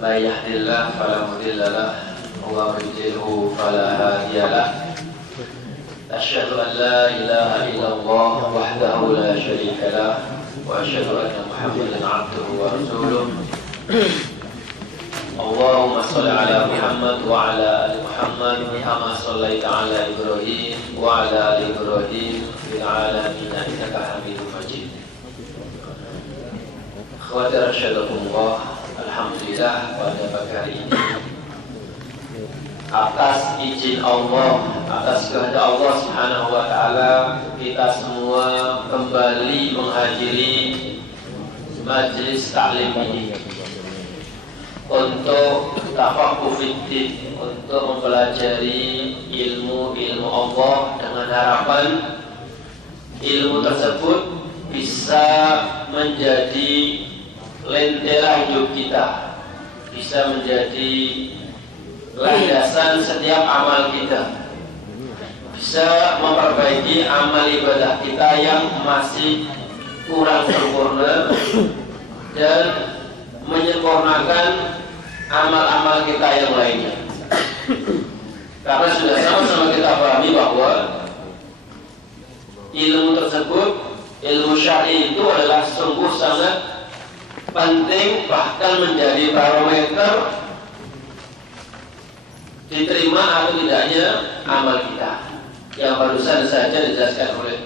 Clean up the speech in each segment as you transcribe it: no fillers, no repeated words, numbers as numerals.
من يهد الله فلا مضل له ومن يضلل فلا هادي له أشهد أن لا إله إلا الله وحده لا شريك له وأشهد أن محمدا عبده ورسوله اللهم صل على محمد وعلى آل محمد كما صليت على إبراهيم وعلى آل إبراهيم في العالمين إنك حميد مجيد. Akhwati rasyadakumullah, alhamdulillah pada pagi hari ini atas izin Allah, atas kehendak Allah Subhanahu wa taala, kita semua kembali menghadiri majlis taklim ini untuk tafaqquh fiddin, untuk mempelajari ilmu Allah dengan harapan ilmu tersebut bisa menjadi lentera hidup kita, bisa menjadi landasan setiap amal kita, bisa memperbaiki amal ibadah kita yang masih kurang sempurna dan menyempurnakan amal-amal kita yang lainnya. Karena sudah sama-sama kita pahami bahwa ilmu tersebut, ilmu syar'i itu adalah sungguh sangat penting, bahkan menjadi barometer diterima atau tidaknya amal kita. Yang barusan saja dijelaskan oleh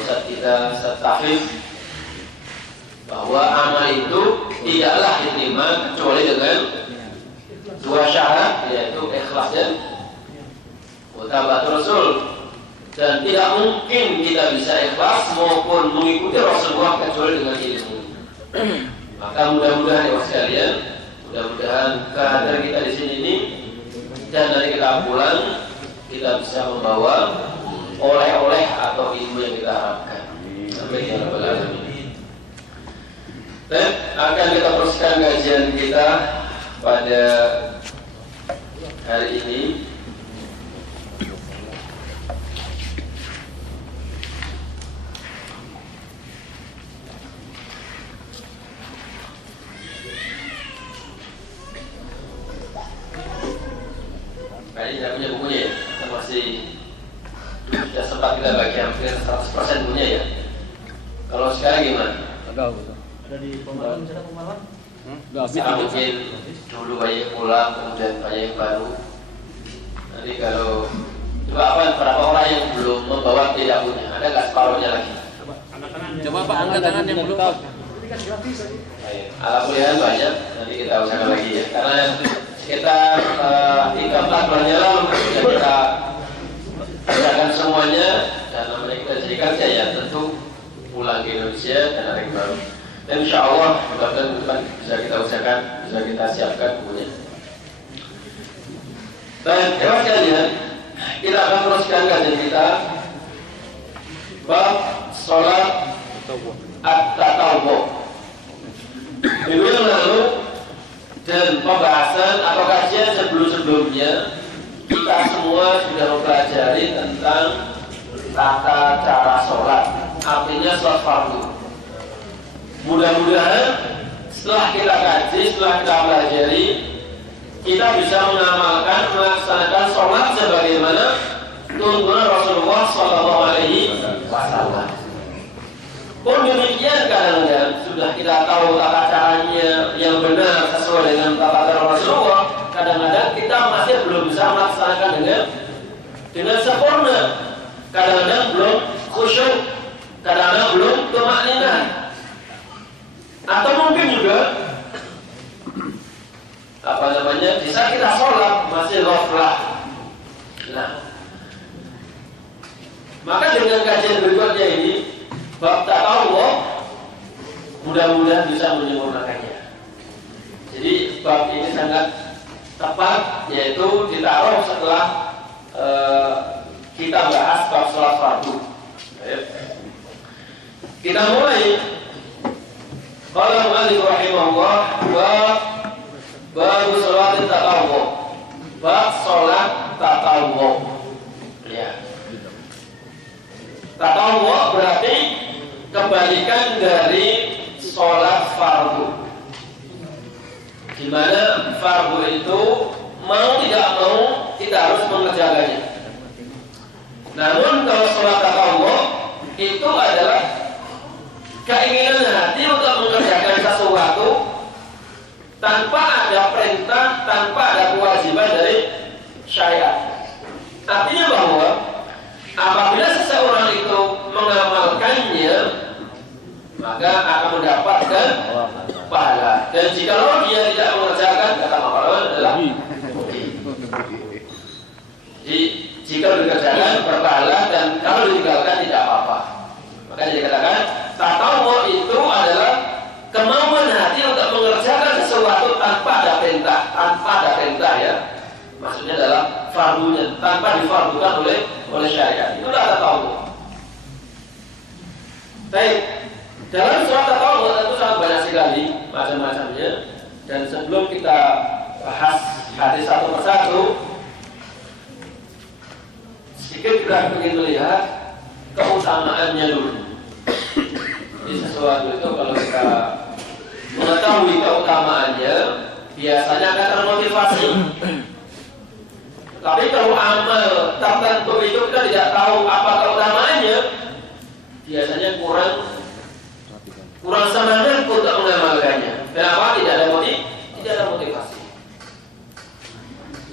Ustaz kita, Ustaz Tafif, bahwa amal itu tidaklah diterima kecuali dengan dua syarat, yaitu ikhlas dan mutaba'at Rasul. Dan tidak mungkin kita bisa ikhlas maupun mengikuti Rasulullah kecuali dengan ilmu. Maka mudah-mudahan ya sekalian, mudah-mudahan kehadiran kita di sini ini dan nanti kita pulang kita bisa membawa oleh-oleh atau ilmu yang kita harapkan. Amin ya rabbal alamin. Dan akan kita teruskan kajian kita pada hari ini. Kayaknya tidak punya bukunya ya, kita masih sudah sempat kita bagi hampir 100% punya ya. Kalau sekarang gimana? Agak betul. Ada di pemalan, misalnya pemalan? Sekarang mungkin dulu banyak pulang, kemudian banyak yang baru. Nanti kalau coba apa berapa orang yang belum membawa tidak punya, ada nggak separuhnya lagi? Coba Pak, angkat tangan yang belum Pak. Ini kan gratis aja. Alhamdulillah banyak, nanti kita usahakan lagi ya. Karena kita 3-4 bulan yang lalu sudah kita usahakan semuanya, dan namanya kita jadi kerja ya tentu pulang ke Indonesia dan ada yang baru. Dan insya Allah mudah-mudahan bisa kita usahakan, bisa kita siapkan bukunya. Dan sekalian, kita akan teruskan kajian kita bab sholat at-tatawwu. Minggu yang lalu dan pembahasan atau kajian sebelum-sebelumnya kita semua sudah mempelajari tentang tata cara sholat, artinya sholat fardu. Mudah-mudahan setelah kita kaji, setelah kita pelajari, kita bisa mengamalkan, melaksanakan sholat sebagaimana tuntunan Rasulullah SAW. Pun demikian kadang-kadang sudah kita tahu tata caranya yang benar sesuai dengan tata cara Rasulullah, kadang-kadang kita masih belum bisa melaksanakan dengan sempurna. Kadang-kadang belum khusyuk, kadang-kadang belum tumakninah. Atau mungkin juga bisa kita sholat masih ghaflah. Nah, maka dengan kajian berikutnya ini bab tatawwu mudah-mudahan bisa menyempurnakannya. Jadi bab ini sangat tepat, yaitu ditaruh setelah kita bahas bab sholat fardu. Kita mulai. Qala al-mu'allif rahimahullah bab sholat tatawwu. Bab sholat tatawwu. Ya. Tatawwu berarti kebalikan dari sholat fardu. di mana fardu itu mau tidak mau kita harus mengerjakannya. Namun kalau sholat tatawwu itu adalah keinginan hati untuk mengerjakan sesuatu tanpa ada perintah, tanpa ada kewajiban dari syariat. Artinya bahwa apabila seseorang itu mengamalkannya, maka akan mendapatkan pahala. Dan jika dia tidak mengerjakan, kata pahala adalah jika dikerjakan berpahala, dan kalau ditinggalkan tidak apa-apa. Makanya dikatakan tatawwu itu adalah kemauan hati untuk mengerjakan sesuatu tanpa ada perintah ya. Maksudnya adalah fardunya tanpa difardukan oleh syariat. Itulah tatawwu. Baik, dalam sholat tatawwu tentu sangat banyak sekali macam-macamnya. Dan sebelum kita bahas hadis satu persatu, sedikit kita ingin melihat keutamaannya dulu. Di sesuatu itu kalau kita mengetahui keutamaannya, biasanya akan termotivasi. Tapi kalau amal tertentu itu kita tidak tahu apa keutamaannya, biasanya kurang semangat untuk mengamalkannya. Kenapa? Tidak ada motivasi.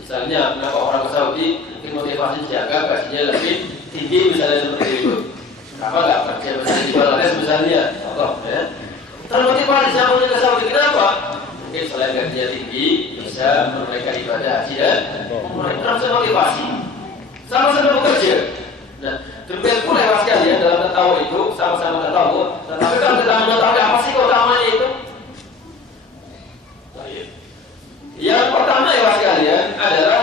Misalnya, kenapa orang ke Saudi mungkin motivasi jaga gajinya lebih tinggi, misalnya seperti itu. Kenapa nggak kerja misalnya di Bangladesh misalnya? Contoh, ya. Termotivasi sampai ke Saudi, kenapa? Mungkin selain gajinya tinggi, bisa menunaikan ibadah haji dan umrah. Motivasi. Sama-sama bekerja. Nah, demikian pula ya sekalian dalam tatawwu itu sama-sama tatawwu. Tetapi kalau kita mengetahui apa sih keutamanya itu? Yang pertama ya sekalian adalah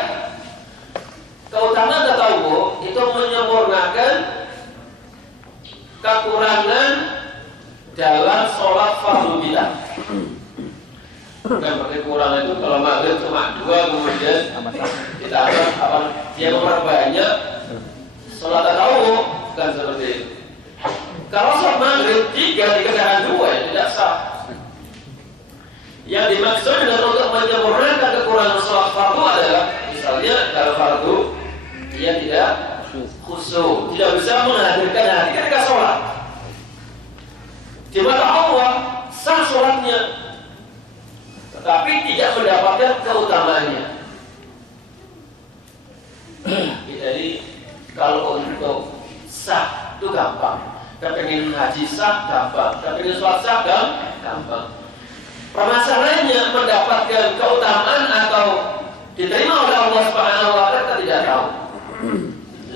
keutamaan tatawwu itu menyempurnakan kekurangan dalam sholat fardu kita. Bukan berarti kurang itu kalau maghrib cuma 2 kemudian kita dia memperbanyak sholat tatawwu, bukan seperti itu. Kalau sholat maghrib 3 dikerjakan 2 ya tidak sah. Yang dimaksud dengan untuk menyempurnakan kekurangan sholat fardu adalah misalnya kalau fardu dia tidak khusyuk, tidak bisa menghadirkan hati ketika sholat. Di mata Allah sah sholatnya, tetapi tidak mendapatkan keutamaannya. Jadi kalau untuk sah itu gampang, kepengen haji sah gampang, kepengen sholat sah gampang. Permasalahannya mendapatkan keutamaan atau diterima oleh Allah Subhanahu wa taala kita tidak tahu.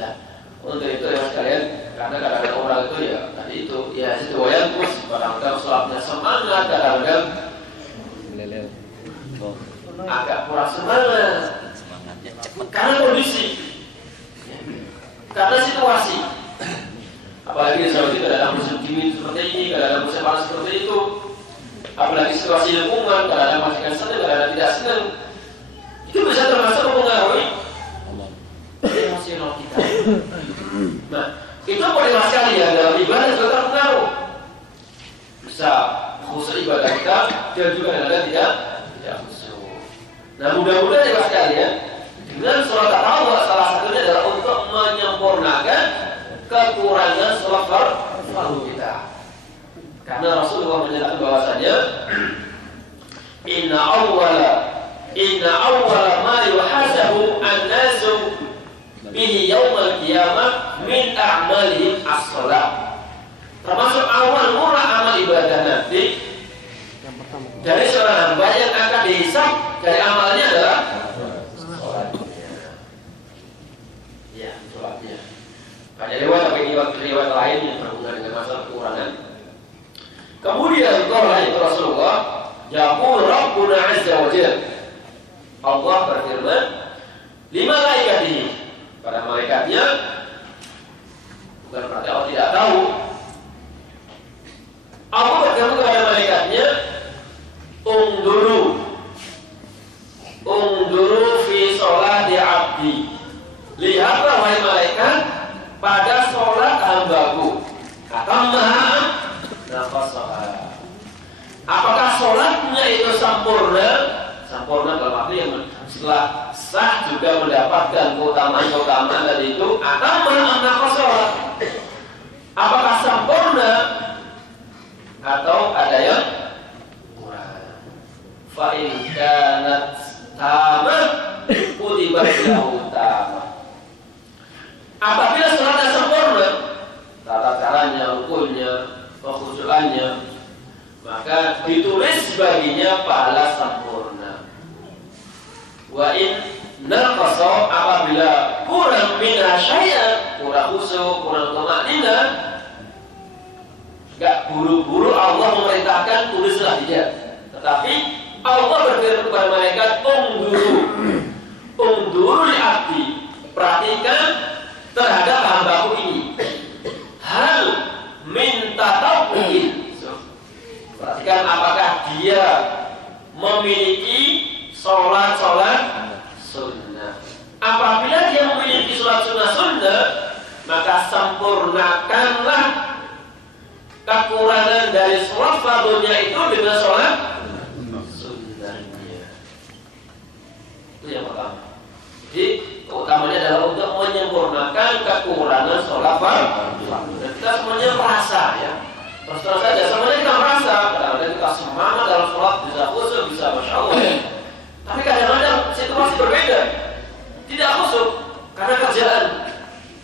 Nah, untuk itu ya sekalian, karena kadang-kadang orang itu ya tadi itu ya situasi terus kadang-kadang sholatnya semangat, kadang-kadang agak kurang semangat karena kondisi, karena situasi. Apalagi di Saudi dalam musim dingin seperti ini, dalam musim panas seperti itu. Apalagi situasi lingkungan, kadang-kadang majikan senang, kadang-kadang tidak senang, itu bisa termasuk mempengaruhi emosional kita. Nah, itu pola sekali ya dalam ibadah juga terpengaruh. Bisa khusyuk ibadah kita dan juga kadang-kadang tidak khusyuk. Nah, mudah-mudahan ya sekalian, dengan sholat tatawwu salah satunya adalah untuk menyempurnakan kekurangan sholat fardu kita. Karena Rasulullah menyatakan bahwasanya inna awwala ma yuhasabu an-nasu bihi yaumal qiyamah min a'malihim as-shalah. Termasuk awal mula amal ibadah nanti dari seorang hamba yang akan dihisab dari amalnya adalah sholatnya. Ya, sholatnya. Banyak riwayat, tapi riwayat lain yang berhubungan dengan masalah kekurangan. Kemudian itu Rasulullah yaqul Rabbuna Azza wa Jalla, Allah berfirman lima malaikatihi, pada malaikatnya, bukan berarti Allah tidak tahu. Allah berfirman kepada malaikatnya, ungduru fi sholati abdi, lihatlah wahai malaikat pada sholat hambaku, apakah sholatnya itu sempurna sempurna dalam arti yang setelah sah juga mendapatkan keutamaan dari itu. Atau mana sholat? Apakah sempurna atau ada yang kurang? Fa in kanat tamah kutibat lahu tamah. Apabila sholatnya sempurna, tata caranya, rukunnya, kekhusyuannya, maka ditulis baginya pahala sempurna. Wa in naqasa, apabila kurang minha syai'an, kurang khusyuk, kurang tumanina, enggak buru-buru Allah memerintahkan tulislah dia. Tetapi Allah berfirman kepada malaikat, unduru li abdi, perhatikan terhadap hambaku ini. Hal minta tauhid. Perhatikan apakah dia memiliki sholat sunnah. Apabila dia memiliki sholat sunnah, maka sempurnakanlah kekurangan dari sholat fardunya itu dengan sholat sunnahnya. Itu yang pertama. Jadi keutamanya adalah untuk menyempurnakan kekurangan sholat fardu. Dan kita semuanya merasa ya. Terus saja semuanya kita merasa. Kadang-kadang kita semangat dalam sholat, bisa khusyuk, bisa masya Allah ya. Tapi kadang-kadang situasi berbeda. Tidak khusyuk karena kerjaan.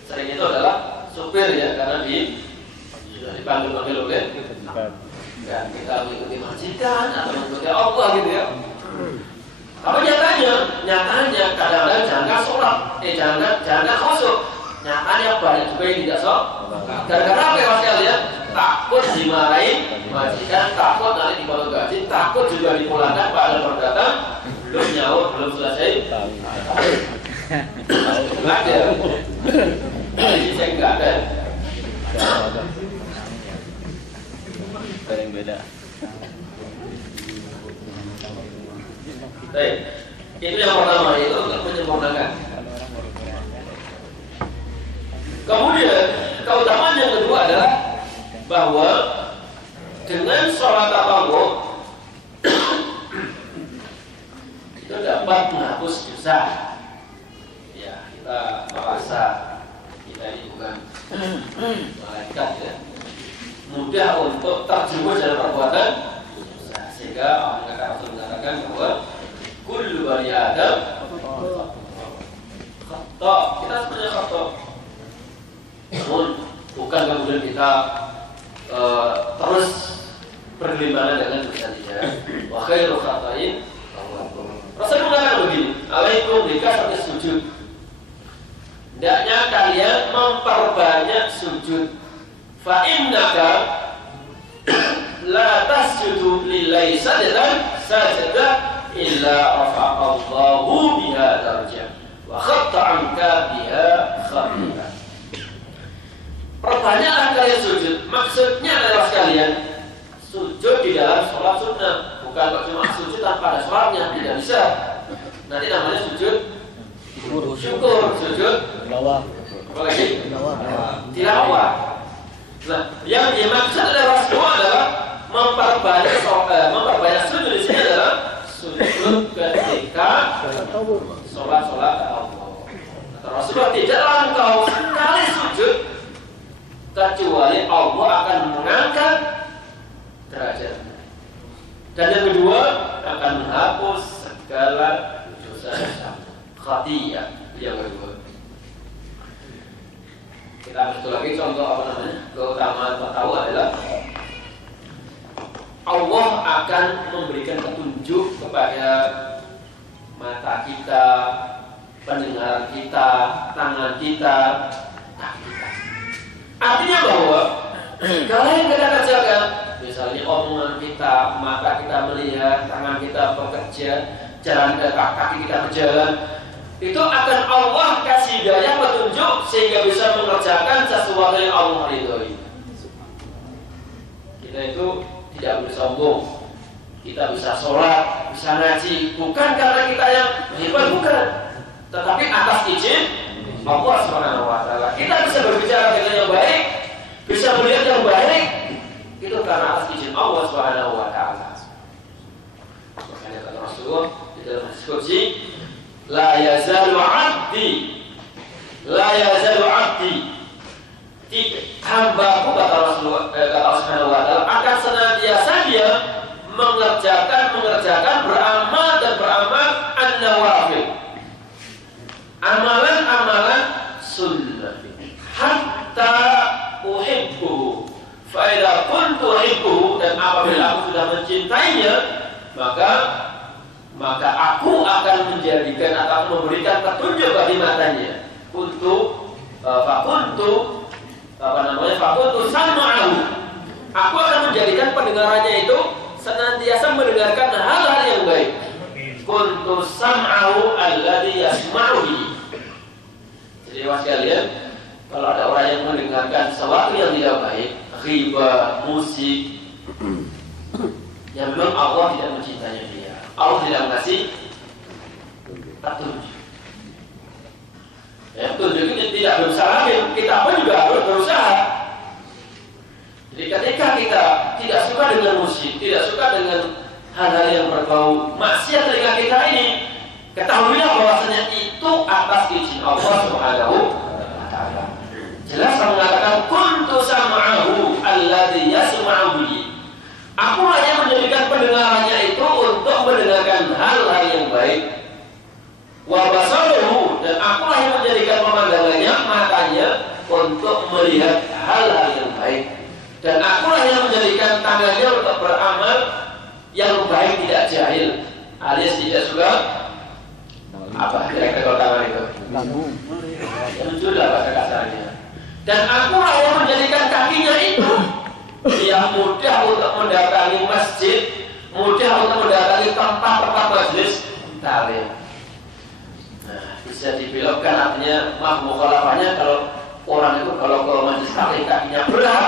Sering itu adalah supir ya, karena dipanggil-panggil oleh ya, kita mengikuti majikan atau mengikuti Allah gitu ya. Tapi nyatanya kadang-kadang jangan sholat, jangan khusyuk. Nyatanya banyak juga yang tidak sholat. Gara-gara apa ya mas kalian? Takut dimarahin majikan, takut nanti dipotong gaji, takut juga dipulangkan pada berdatang belum nyawa, belum selesai. Enggak ada. Ini saya enggak ada. Yang beda. Baik, itu yang pertama, itu untuk menyempurnakan. Kemudian keutamaan yang kedua adalah bahwa dengan sholat tatawwu itu dapat menghapus dosa. Ya, kita merasa kita ini bukan malaikat ya, mudah untuk terjerumus dalam perbuatan dosa. Sehingga Allah mengatakan bahwa kullu bani Adam khata, kita sebenarnya khata. Namun bukan kemudian kita terus bergelimpangan dengan dosa dia. Wa khairu khata'in Rasul mengatakan begini, alaikum bikasrati sujud. Hendaknya kalian memperbanyak sujud. Fa innaka la tasjudu lillahi sajadah illa rafa'allahu biha darajah wa khatta'anka biha khatta'an. Perbanyaklah kalian sujud. Maksudnya adalah sekalian sujud di dalam sholat sunnah. Bukan cuma sujud tanpa ada sholatnya, tidak bisa. Nanti namanya sujud syukur, sujud apa lagi? Tilawah. Nah, yang dimaksud adalah semua adalah memperbanyak sujud di sini adalah sujud ketika sholat Allah. Rasulullah tidaklah engkau sekali sujud kecuali Allah akan mengangkat derajat. Dan yang kedua akan menghapus segala dosa-dosa khati'ah. Yang kedua. Kita ambil satu lagi contoh apa namanya? Keutamaan tatawwu adalah Allah akan memberikan petunjuk kepada mata kita, pendengaran kita, tangan kita, kaki kita. Artinya bahwa kalau yang kita kerjakan, misalnya omongan kita, mata kita melihat, tangan kita bekerja, jalan kaki kita berjalan, itu akan Allah kasih hidayah petunjuk sehingga bisa mengerjakan sesuatu yang Allah ridhoi. Kita itu tidak boleh sombong. Kita bisa sholat, bisa ngaji, bukan karena kita yang hebat, bukan, tetapi atas izin Allah Subhanahu wa Ta'ala. Kita bisa berbicara dengan yang baik, bisa melihat yang baik, itu karena atas izin Allah Subhanahu wa Ta'ala. Makanya kata Rasulullah, dalam hadis qudsi, la yazalu 'abdi hambaku kata Rasulullah Subhanahu wa taala akan senantiasa dia mengerjakan beramal an-nawafil, amalan sunnah, hatta uhibbuhu fa idza kuntu uhibbuhu, dan apabila aku sudah mencintainya maka aku akan menjadikan atau memberikan petunjuk bagi matanya. Fakuntu sam'ahu, aku akan menjadikan pendengarannya itu senantiasa mendengarkan hal-hal yang baik. Kuntu sam'ahu alladhi yasma'u bihi. Jadi sekalian, kalau ada orang yang mendengarkan sesuatu yang tidak baik, riba, musik, yang memang Allah tidak mencintainya dia, Allah tidak mengasih petunjuk. Ya, petunjuk itu tidak berusaha, kita pun juga harus berusaha. Jadi ketika kita tidak suka dengan musik, tidak suka dengan hal-hal yang berbau maksiat telinga kita ini, ketahuilah bahwasanya itu atas izin Allah Subhanahu wa taala. Jelas mengatakan kuntu sam'ahu alladhi yasma'u bihi. Aku hanya menjadikan pendengarannya itu untuk mendengarkan hal-hal yang baik. Wa basaruhu, dan aku hanya menjadikan pemandangannya, matanya, untuk melihat hal-hal yang baik. Dan aku hanya menjadikan tangannya untuk beramal yang baik, tidak jahil, alias tidak suka apa kira-kira tangan itu muncullah bahasa kasarnya. Dan aku hanya menjadikan kakinya itu dia mudah untuk mendatangi masjid, mudah untuk mendatangi tempat-tempat majelis taklim. Nah, bisa dibelokkan, artinya mukhalafahnya kalau orang itu kalau ke majelis taklim kakinya berat,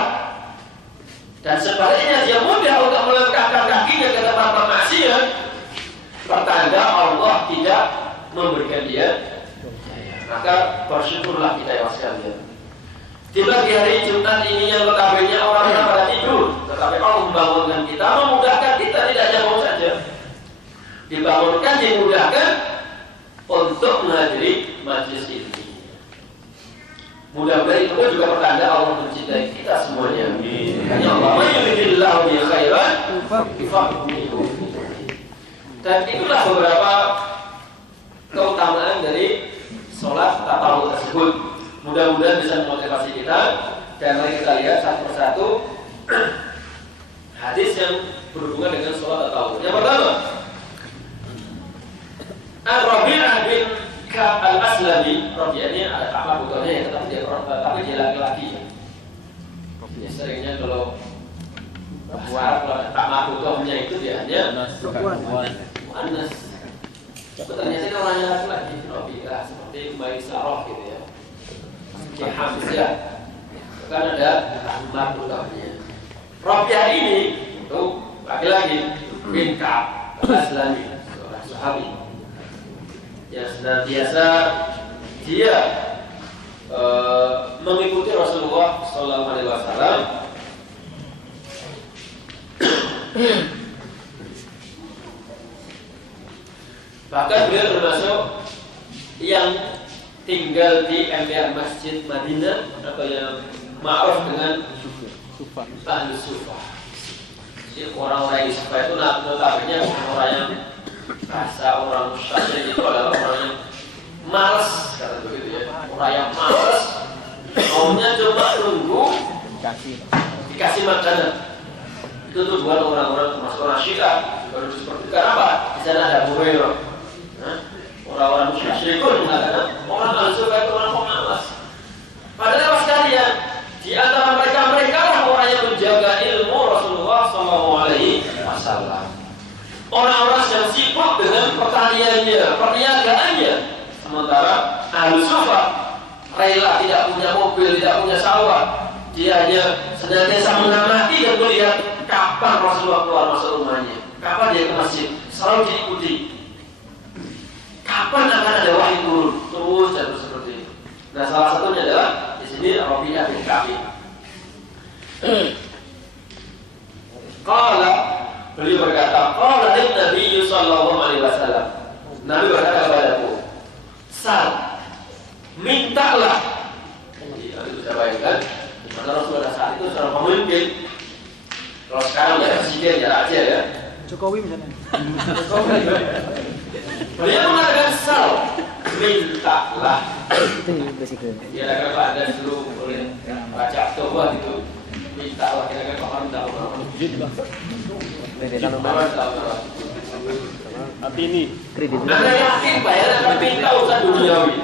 dan sebaliknya dia mudah untuk melangkahkan kakinya ke tempat maksiat, pertanda Allah tidak memberikan dia. Maka bersyukurlah kita ya sekalian. Di pagi hari Jumat ini yang notabene orang pada tidur, tetapi Allah membangunkan kita, memudahkan kita, tidak hanya mau saja dibangunkan, dimudahkan untuk menghadiri majelis ini. Mudah-mudahan itu juga pertanda Allah mencintai kita semuanya. Hanya Allah yuridillahu bi khairan yufaqihuhu. Dan itulah beberapa keutamaan dari sholat tatawuf tersebut. Mudah-mudahan bisa memotivasi kita. Dan mari kita lihat satu persatu hadis yang berhubungan dengan sholat tatawuf. Yang pertama, Ar-Rabi'ah bin Ka'ab al-Aslami. Rabi'ah ini ada tak bukannya ya, tapi dia laki-laki ya. Ya seringnya kalau bahasa tak mabutohnya itu dia hanya Anas. Ternyata ini orangnya laki-laki. Rabi'ah seperti Mbak Isaroh gitu ya, Ki Hamzah, kan ada mabutohnya. Rabi'ah ini itu laki-laki bin Ka'ab al-Aslami, seorang sahabi yang senantiasa dia mengikuti Rasulullah Sallallahu Alaihi Wasallam. Bahkan beliau termasuk yang tinggal di emir Masjid Madinah atau yang ma'ruf dengan Ahli Sufah. Jadi orang-orang di Sufah itu notabene orang yang bahasa orang musyrik itu adalah orang yang malas, kata begitu ya. Orang yang malas, maunya cuma tunggu dikasih makanan. Itu tujuan orang-orang termasuk orang Syiah. Baru seperti kenapa? Di sana ada Abu Hurairah. Orang-orang musyrik pun mengatakan orang Al-Sufah itu orang pemalas. Padahal sekalian, di antara mereka lah orang yang menjaga ilmu Rasulullah SAW. Orang-orang yang sibuk dengan pertaniannya, perniagaannya. Sementara Al-Sufah rela, tidak punya mobil, tidak punya sawah. Dia hanya senantiasa mengamati dan melihat kapan Rasulullah keluar masuk rumahnya, kapan dia ke masjid, selalu diikuti. Kapan akan ada wahyu turun, terus dan seperti itu. Nah, salah satunya adalah di sini Rabi'ah bin Ka'ab. Qala, beliau berkata, qala Nabi sallallahu alaihi wasallam, Jokowi misalnya. Beliau mengatakan sal, mintalah. Itu presiden. Kira-kira Pak ada dulu boleh baca coba gitu. Mintalah kira-kira Pak Harun tahu apa? Hati ini. Kredit. Anda yakin Pak ya akan minta urusan duniawi?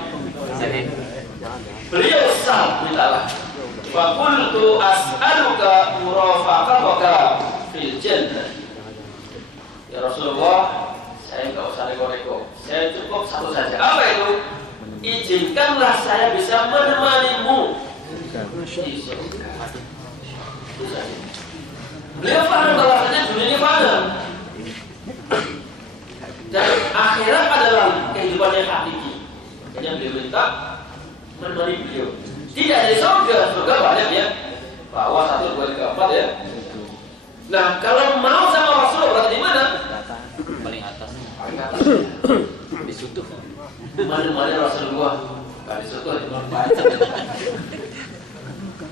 Beliau sal, mintalah. Wa qultu as'aluka murafaqataka fil jannah. Ya Rasulullah, saya enggak usah reko-reko. Saya cukup satu saja. Apa itu? Izinkanlah saya bisa menemanimu di surga. Itu saja. Beliau paham bahwasanya dunia ini fana. Dan akhirat adalah kehidupan yang hakiki. Jadi beliau minta menemani beliau. Tidak ada surga banyak ya. Bahwa 1, 2, 3, 4 ya. Nah, kalau mau sama Rasulullah berarti di mana? Paling atas. Paling atas. Di situ. Mana Rasulullah? Enggak di situ di mana?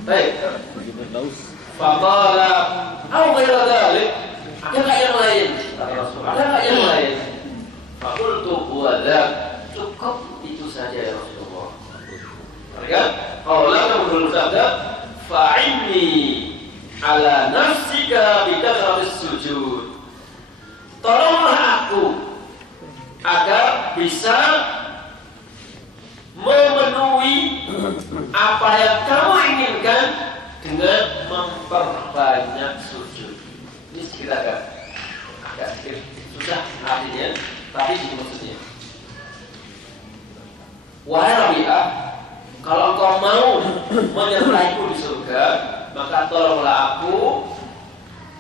Baik. Faqala, "Au ghairu dzalik?" Ada enggak yang lain? Kata Rasulullah. Ada enggak yang lain? Faqultu huwa dzak. Cukup itu saja ya Rasulullah. Kan? Qala kamu sabda, "Fa'inni ala nafsika bi kathratis sujud." Tolonglah aku agar bisa memenuhi apa yang kamu inginkan dengan memperbanyak sujud. Ini sedikit agak sedikit susah artinya, tapi ini maksudnya. Wahai Rabi'ah, kalau engkau mau menyertaiku di surga, maka tolonglah aku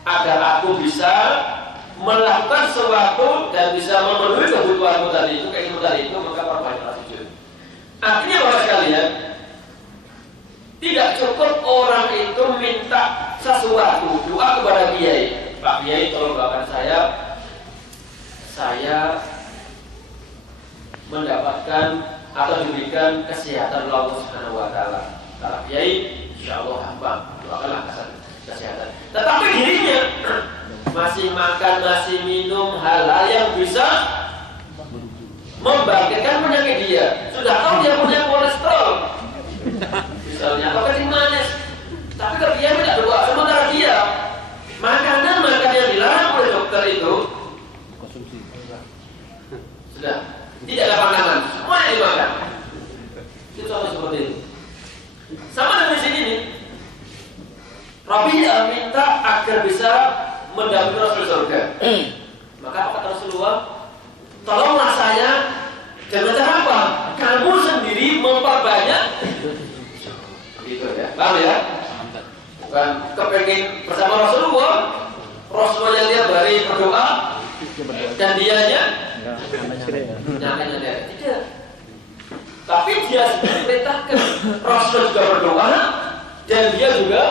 agar aku bisa melakukan sesuatu dan bisa memenuhi kebutuhanmu tadi itu, keinginan tadi itu, maka perbanyaklah sujud. Akhirnya Bapak sekalian, tidak cukup orang itu minta sesuatu, doa kepada kiai. Pak Kiai tolong doakan saya mendapatkan atau diberikan kesehatan Allah Subhanahu wa taala. Kata Kiai, insyaallah hamba doakanlah kesehatan. Tetapi dirinya masih makan, masih minum hal-hal yang bisa membangkitkan penyakit dia. Sudah tahu dia punya kolesterol, misalnya atau kencing manis, tapi dia tidak doa. Sementara dia makanan yang dilarang oleh dokter itu sudah tidak ada pandangan, semua yang dimakan. Itu contoh seperti itu. Sama dengan di sini nih, Rabi'ah minta agar bisa mendampingi Rasul surga. Maka kata Rasulullah, tolonglah saya dengan cara apa? Kamu sendiri memperbanyak. Gitu ya, paham ya? Bukan kepengen bersama Rasulullah. Rasulullah yang dia bari berdoa dan dianya nyatanya tidak. Tapi dia sendiri perintahkan. Rasulullah juga berdoa dan dia juga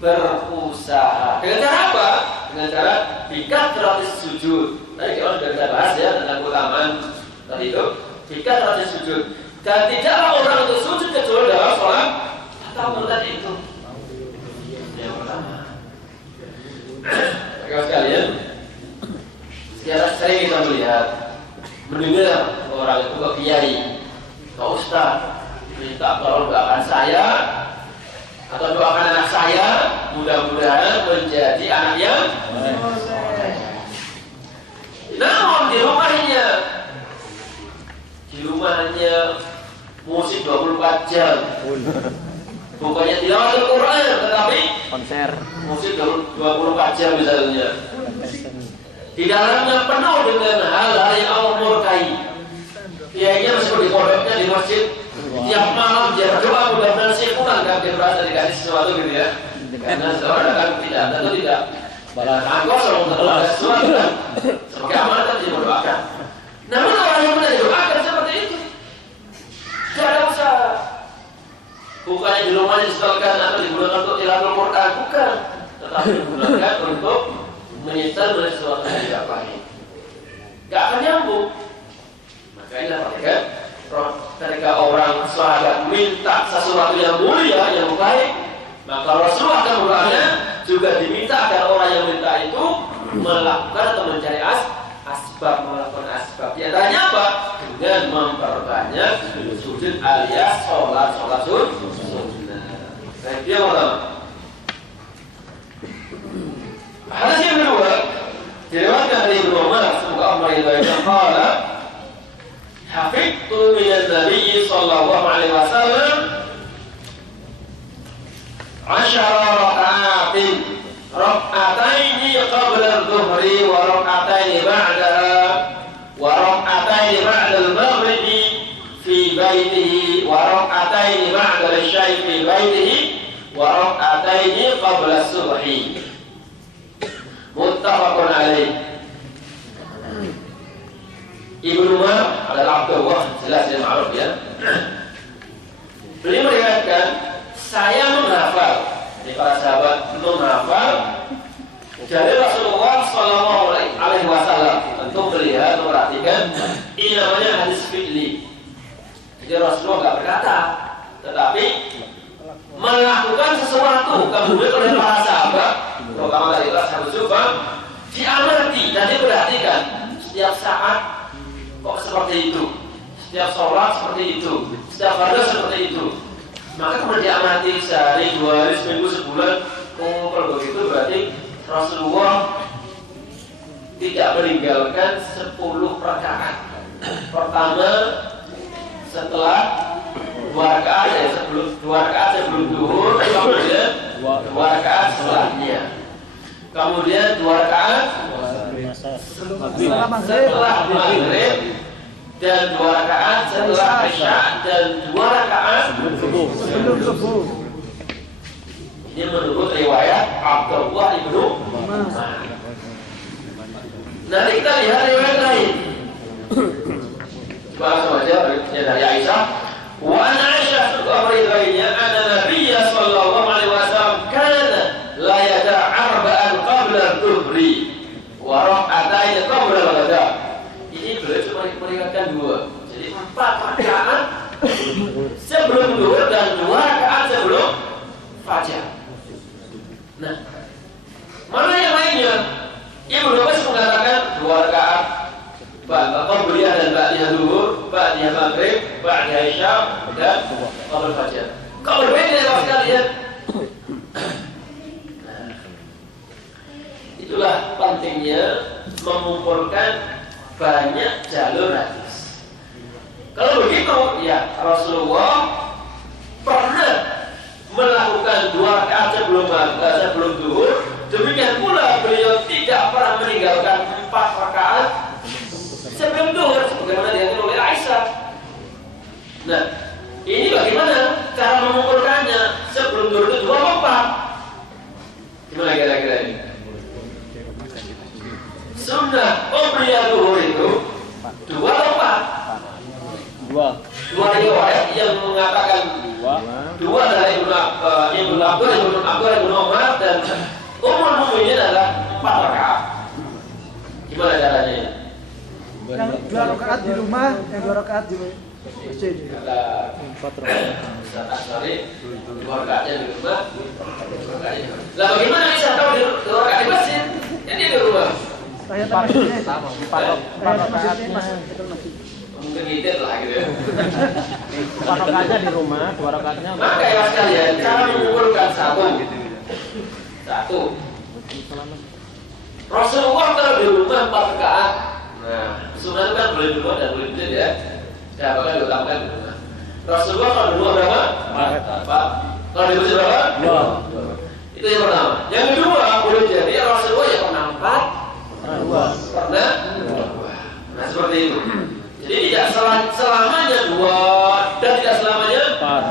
berusaha. Dengan cara apa? Dengan cara bikathratis sujud. Tadi kita sudah bahas ya tentang keutamaan tadi itu. Bikathratis sujud. Dan tidaklah orang itu sujud kecuali dalam sholat atau tadi itu. Yang pertama. Bapak sekalian, secara sering kita melihat, mendengar orang itu ke kiai, ke ustaz, minta tolong doakan saya atau doakan anak saya, mudah-mudahan menjadi anak yang namun di rumahnya musik 24 jam, bukannya tilawatul Quran tetapi Konser. musik 24 jam misalnya. Di dalamnya penuh dengan hal-hal yang Allah murkai. Kiainya seperti pondoknya di masjid, tiap malam dia berdoa mudah-mudahan sih pulang kan dia berasa dikasih sesuatu gitu ya. Karena seorang kan tidak angkos kalau ada sesuatu kan sebagai amanat dia berdoakan. Namun orang yang benar didoakan seperti itu, tidak ada usaha. Bukannya di rumahnya disetelkan atau digunakan untuk tilawatul Quran, bukan, tetapi digunakan untuk menyetel sesuatu yang tidak pahit. Gak akan nyambung. Maka inilah perhatikan, ketika orang sahabat minta sesuatu yang mulia, yang baik, maka Rasulullah akan berdoanya juga diminta agar orang yang minta itu melakukan atau mencari asbab, melakukan asbab. Di antaranya apa? Dengan memperbanyak sujud alias sholat sunnah. Nah, dia pertama. Hadis yang kedua diriwayatkan dari Ibnu Umar, semoga Allah meridainya, qala hafidtu min an-nabiy sallallahu alaihi wasallam 10 rak'ataini qabla adh-dhuhri wa rak'ataini ba'daha wa rak'ataini ba'da al-maghribi fi baitihi wa rak'ataini ba'da al-isya'i fi baitihi wa rak'ataini qabla as-subhi. Muttafaqun alaih. Ibnu Umar adalah Abdullah, jelas dan ma'ruf ya. Beliau meriwayatkan, saya menghafal, jadi para sahabat menghafal dari Rasulullah Sallallahu Alaihi Wasallam. Tentu melihat, memperhatikan, ini namanya hadis fi'li. Jadi Rasulullah tidak berkata, tetapi melakukan sesuatu. Kemudian oleh para sahabat, terutama dari sahabat Sufyan, diamati dan diperhatikan setiap saat kok seperti itu, setiap sholat seperti itu, setiap fardu seperti itu. Maka kemudian diamati sehari, 2 hari, seminggu, sebulan. Kalau begitu berarti Rasulullah tidak meninggalkan 10 rakaat. Pertama setelah 2 rakaat ya, sebelum 2 rakaat sebelum zuhur, kemudian 2 rakaat setelahnya. Kemudian 2 rakaat setelah maghrib dan 2 rakaat setelah isya dan 2 rakaat sebelum subuh. Ini menurut riwayat Abdullah ibnu Umar. Nanti kita lihat riwayat lain. Coba langsung aja dari Aisyah. Wa an Aisyah radhiyallahu anha Nabiy sallallahu alaihi wasallam kana la yada' arba'an qabla adh-dhuhri wa rak'atayn qabla al-ghada. Ini beliau cuma meringatkan 2. Jadi 4 rakaat sebelum zuhur dan 2 rakaat sebelum fajar. Nah, mana yang lainnya? Ibnu Abbas mengatakan 2 rakaat qabliyah dan ba'diyah zuhur, ba'diyah maghrib, ba'diyah isya dan qabla fajar. Kalau berbeda ya sekalian. Nah, itulah pentingnya mengumpulkan banyak jalur hadis. Kalau begitu, ya Rasulullah pernah melakukan 2 rakaat sebelum zuhur. Demikian pula beliau tidak pernah meninggalkan 4 rakaat sebelum zuhur, sebagaimana diatur oleh Aisyah. Nah, ini bagaimana cara mengumpulkannya? Sebelum zuhur itu 2 atau 4? Gimana kira-kira ini? Sunnah qabliyah zuhur itu 2 atau 4? 2 riwayat yang mengatakan 2 dari Ibnu Umar dan Ummul Mukminin adalah 4 rakaat. Gimana caranya ini? Yang 2 rakaat di rumah, yang 2 rakaat di masjid. 4 rakaat. Sorry, 2 rakaatnya di rumah. Lah bagaimana bisa tahu 2 rakaat di masjid? Kan dia di rumah. Kayak masjidnya sama, dipatok. Kayak masjidnya masjid. Mungkin gitu lah gitu ya. 4 rakaatnya di rumah, 2 rakaatnya. Maka ya sekalian, cara mengumpulkan satu. Rasulullah kalau di rumah 4 rakaat. Nah, sunnah itu kan boleh di rumah dan boleh di masjid ya. Ya, bahkan diutamakan di rumah. Rasulullah kalau di rumah berapa? 4. Kalau di masjid berapa? 2. Itu yang pertama. Yang kedua, boleh jadi Rasulullah ya pernah 4, pernah 2. Nah, seperti itu. Jadi tidak selamanya 2 dan tidak selamanya 4.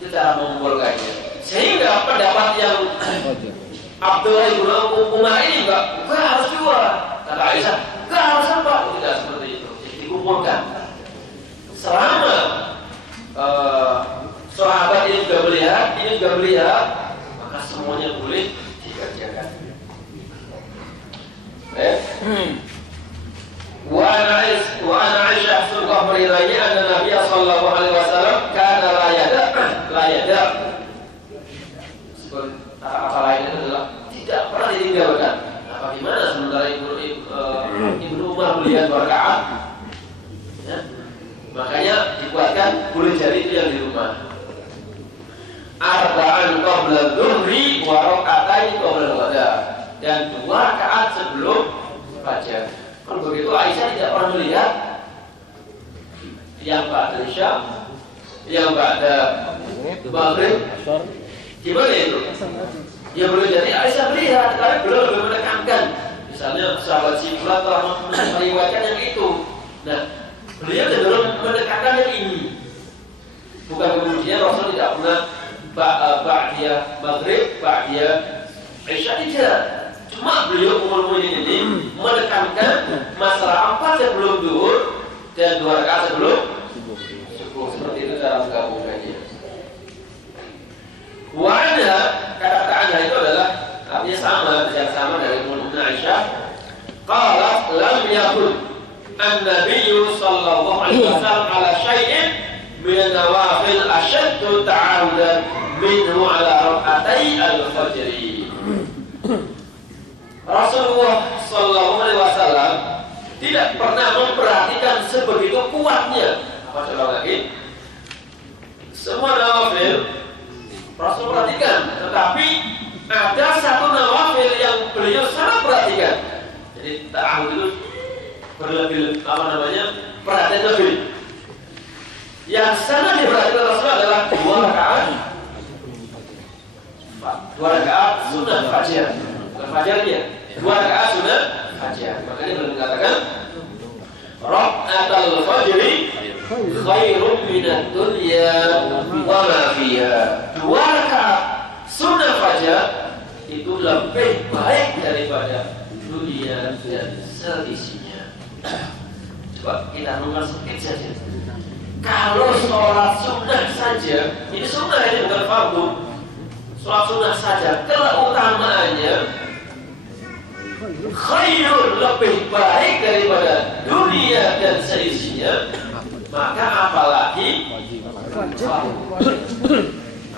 Itu cara mengumpulkannya. Sehingga pendapat yang Abdullah ibnu Umar ini enggak harus 2. Kata Aisyah, enggak harus 4. Tidak seperti itu. Jadi dikumpulkan. Selama sahabat ini juga melihat, maka semuanya boleh dikerjakan. Wa ana Aisyah radhiyallahu anha anna Nabi sallallahu alaihi wasallam kana la yada. Kata lain itu adalah tidak pernah ditinggalkan. Nah, bagaimana melihat 2 rakaat. Ya. Makanya dikuatkan boleh jadi itu yang di rumah. Arba'an qabla dhuhri wa raka'atain qabla al-ghada, dan 2 rakaat sebelum fajar. Kalau begitu Aisyah tidak pernah melihat yang ba'da isya, yang ba'da maghrib. Gimana itu? Ya boleh jadi Aisyah melihat, tapi belum lebih menekankan. Misalnya sahabat Siflah telah meriwayatkan yang itu. Nah, beliau cenderung menekankan yang ini. Bukan kemudian Rasul tidak pernah ba'da maghrib, ba'da isya, tidak. Cuma beliau umum-umumnya ini menekankan masalah 4 sebelum zuhur dan 2 rakaat sebelum subuh. Seperti itu cara menggabungkannya. Wa'ana, kata-kata Anda itu adalah artinya sama, yang sama dari Ummu Aisyah. Qalat lam yakun an-nabiyyu sallallahu alaihi wasallam ala syai'in min an-nawafil ashaddu ta'awudan minhu ala rak'atay al-fajr. Rasulullah sallallahu alaihi wasallam tidak pernah memperhatikan sebegitu kuatnya. Apa coba lagi? Semua nawafil Rasul perhatikan, tetapi ada satu nawafil yang beliau sangat perhatikan. Jadi ta'awud itu berlebih, perhatian lebih. Yang sangat diperhatikan Rasul adalah 2 rakaat. 2 rakaat sunnah fajar. Bukan fajarnya. 2 rakaat sunnah fajar. Makanya beliau mengatakan raka'atul fajri khairun minad dunya wa ma fiha. 2 rakaat sunnah fajar itu lebih baik daripada dunia dan seisinya. Coba kita renungkan sedikit saja. Kalau sholat sunnah saja, ini sunnah, ini bukan fardu. Sholat sunnah saja, keutamaannya khairun, lebih baik daripada dunia dan seisinya. Maka apalagi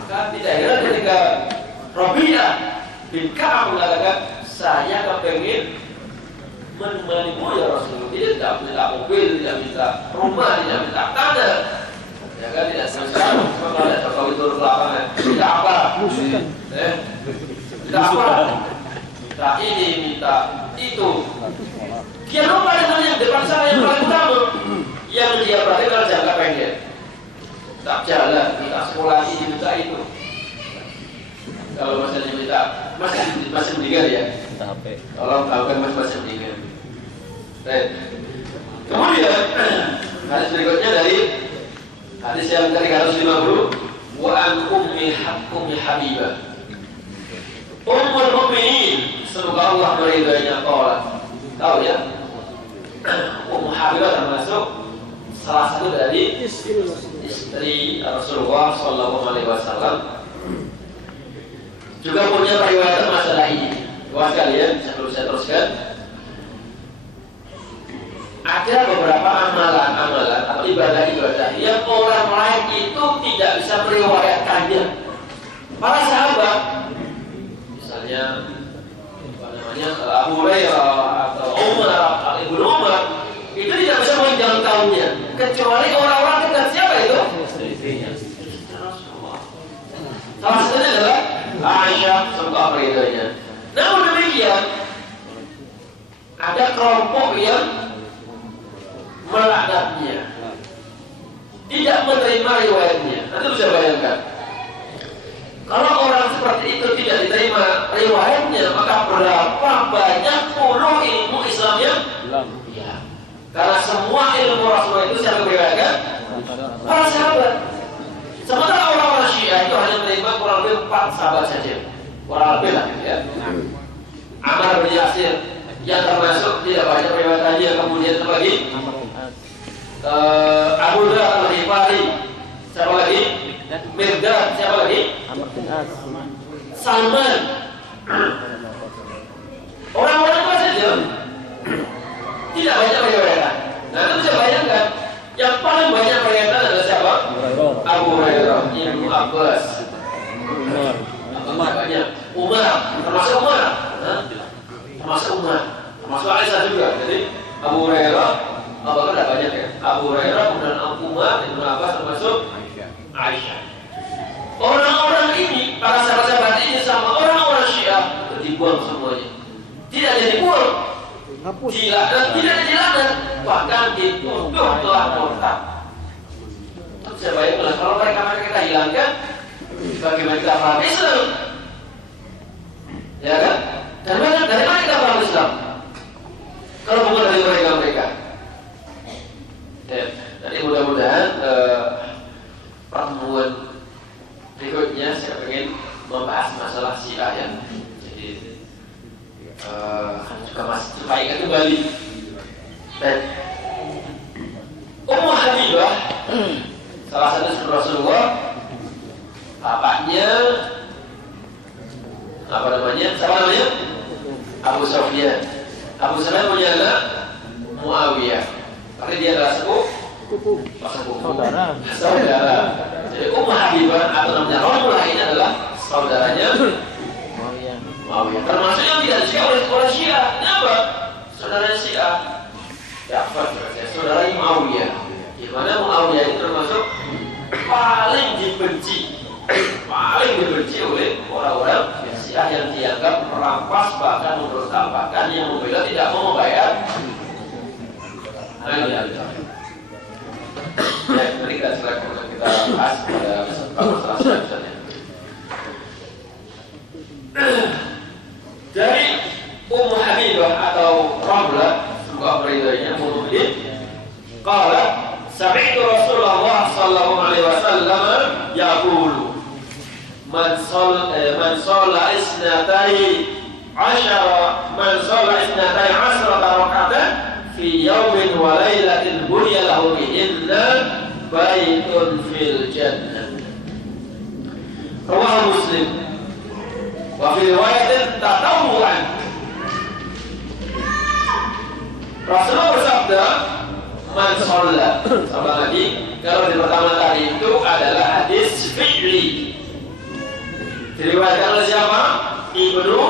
maka tidak heran ketika Rabi'ah bin Ka'ab mengatakan, saya kepengin menemanimu ya Rasulullah. Dia tidak minta mobil, tidak minta rumah, tidak minta tanah. Ya kan, tidak sama-sama. Kalau ada Jokowi turun ke lapangan, minta apa? Minta apa? Minta ini, minta itu. Dia lupa dengan yang depan sana yang paling utama. Yang dia perhatikan jangka pendek. Tak jalan, minta sekolah ini, minta itu. Kalau masih minta, masih meninggal ya. Tolong tahukan masih meninggal. Kemudian hadis berikutnya dari hadis yang ke-350, wa an ummi Habibah. Ummul Mukminin, semoga Allah meridainya, qalat. Tahu ya? Ummu Habibah termasuk salah satu dari istri Rasulullah sallallahu alaihi wasallam. Juga punya riwayat masalah ini. Luas kalian, sebelum saya teruskan, ada beberapa amalan-amalan atau ibadah-ibadah yang orang lain itu tidak bisa meriwayatkannya. Para sahabat, misalnya Abu Hurairah atau Umar atau Ibnu Umar, itu tidak bisa menjangkaunya kecuali orang-orang dekat. Siapa itu? Salah satunya adalah Aisyah, semoga meridainya. Namun demikian, ada kelompok yang melaknatnya, tidak menerima riwayatnya. Nanti bisa bayangkan, kalau orang seperti itu tidak diterima riwayatnya, maka berapa banyak puluh ilmu Islam yang ya. Karena semua ilmu Rasulullah itu siapa meriwayatkan? Para sahabat. Sementara orang-orang Syiah itu hanya menerima kurang lebih 4 sahabat saja, kurang lebih lah, ya. Ammar bin Yasir yang termasuk tidak banyak riwayatnya. Kemudian siapa lagi? Abu Dhar al-Ghifari. Siapa lagi? Mirdad. Siapa lagi? Salman. Orang-orang itu saja tidak banyak riwayat. Nah, itu bisa bayangkan, yang paling banyak riwayat adalah siapa? Abu Hurairah, Ibnu Abbas, Umar, termasuk Umar, termasuk Aisyah juga. Jadi Abu Hurairah, Abu Bakar ada banyak ya. Abu Hurairah, kemudian Umar, Ibnu Abbas, termasuk Aisyah. Orang-orang ini, para sahabat-sahabat ini sama orang-orang Syiah dibuang semuanya. Tidak ada dibuang, dilaknat, tidak ada dilaknat, bahkan dituduh telah murtad. Saya bayangkan kalau mereka kita hilangkan, bagaimana kita paham Islam? Ya kan? Dari mana kita paham Islam? Kalau bukan dari mereka. Ya, nanti mudah-mudahan pertemuan berikutnya saya ingin membahas masalah Syiah ya. Jadi juga masih dipainkan kembali. Dan Ummu Habibah, salah satu istri Rasulullah, bapaknya apa namanya? Siapa namanya? Abu Sufyan. Abu Sufyan punya anak Muawiyah. Tapi dia adalah sepupu. Saudara. Jadi Ummu Habibah atau namanya Rasulullah ini adalah saudaranya Muawiyah. Termasuk yang tidak Syiah oleh Syiah. Kenapa? Saudara Syiah. Ja'far, saudara Muawiyah. Di mana Muawiyah itu termasuk paling dibenci oleh orang-orang Syiah yang dianggap merampas, bahkan merusak, bahkan yang membela tidak mau membayar. Ya, mari kita silakan kita bahas pada masalah selanjutnya. Dari Ummu Habibah atau Ramlah, semoga beridanya mu'min, qala sami'tu Rasulullah sallallahu alaihi wasallam yaqulu man shalla isnatai asrata rak'atan fi yawmin wa lailatin bunya lahu bihinna baitun fil jannah. Rawahu Muslim. Wa fi riwayatin tatawwu'an. Rasulullah bersabda, man shalla. Sama lagi, kalau di pertama tadi itu adalah hadis fi'li. Diriwayatkan oleh siapa? Ibnu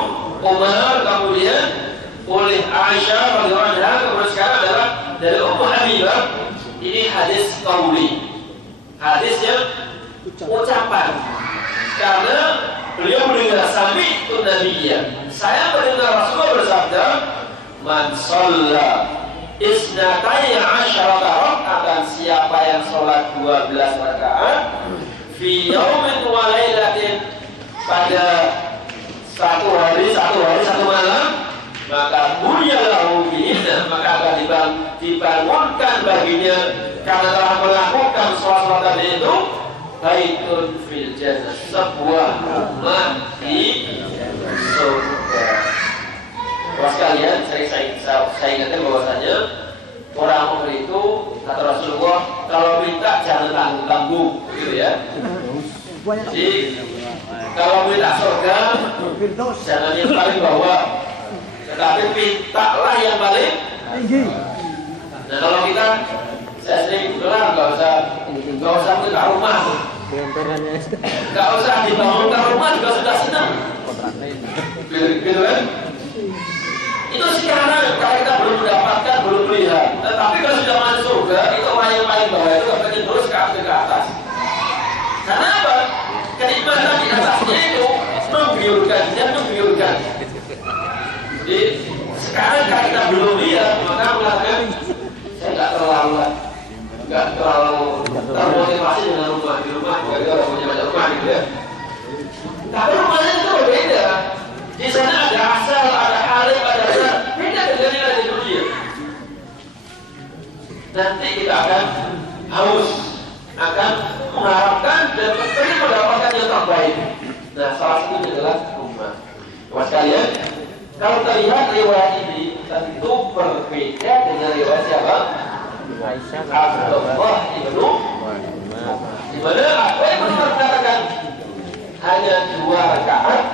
Umar, kemudian oleh Aisyah radhiyallahu anha, kemudian sekarang adalah dari Ummu Habibah. Ini hadis qauli. Hadisnya ucapan. Karena beliau mendengar sami itu Nabiya. Saya mendengar Rasulullah bersabda, man shalla isnatai asyarata rak'atan, siapa yang sholat 12 rakaat fi yaumin wa lailatin, pada satu hari satu malam, maka bunyalahu bihinna, maka akan dibangunkan baginya karena telah melakukan sholat tadi itu baitun fil jannah, sebuah rumah di surga. Bapak sekalian, saya ingatkan bahwasanya orang mukmin itu, kata Rasulullah, kalau minta jangan tanggung-tanggung, gitu ya. Jadi kalau minta surga jangan yang paling bawah, tetapi mintalah yang paling tinggi. Nah kalau kita, saya sering bilang nggak usah minta rumah, nggak usah dibangunkan rumah juga sudah senang, gitu kan? Itu sekarang kalau kita belum mendapatkan, belum melihat. Tetapi kalau sudah masuk surga, itu orang yang paling bawah itu akan terus ke atas. Karena apa? Kenikmatan di atasnya itu menggiurkan. Jadi sekarang kalau kita belum lihat, maka mengatakan saya nggak terlalu termotivasi dengan rumah. Di rumah juga ada punya banyak rumah gitu ya. Tapi rumahnya itu berbeda. Di sana ada asal, ada alim, ada zat. Beda dengan yang ada di dunia. Nanti kita akan haus, akan mengharapkan dan ingin mendapatkan yang terbaik. Nah, salah satunya adalah rumah. Bapak sekalian, kalau kita lihat riwayat ini tentu berbeda dengan riwayat siapa? Abdullah ibnu di mana apa yang mengatakan hanya 2 rakaat.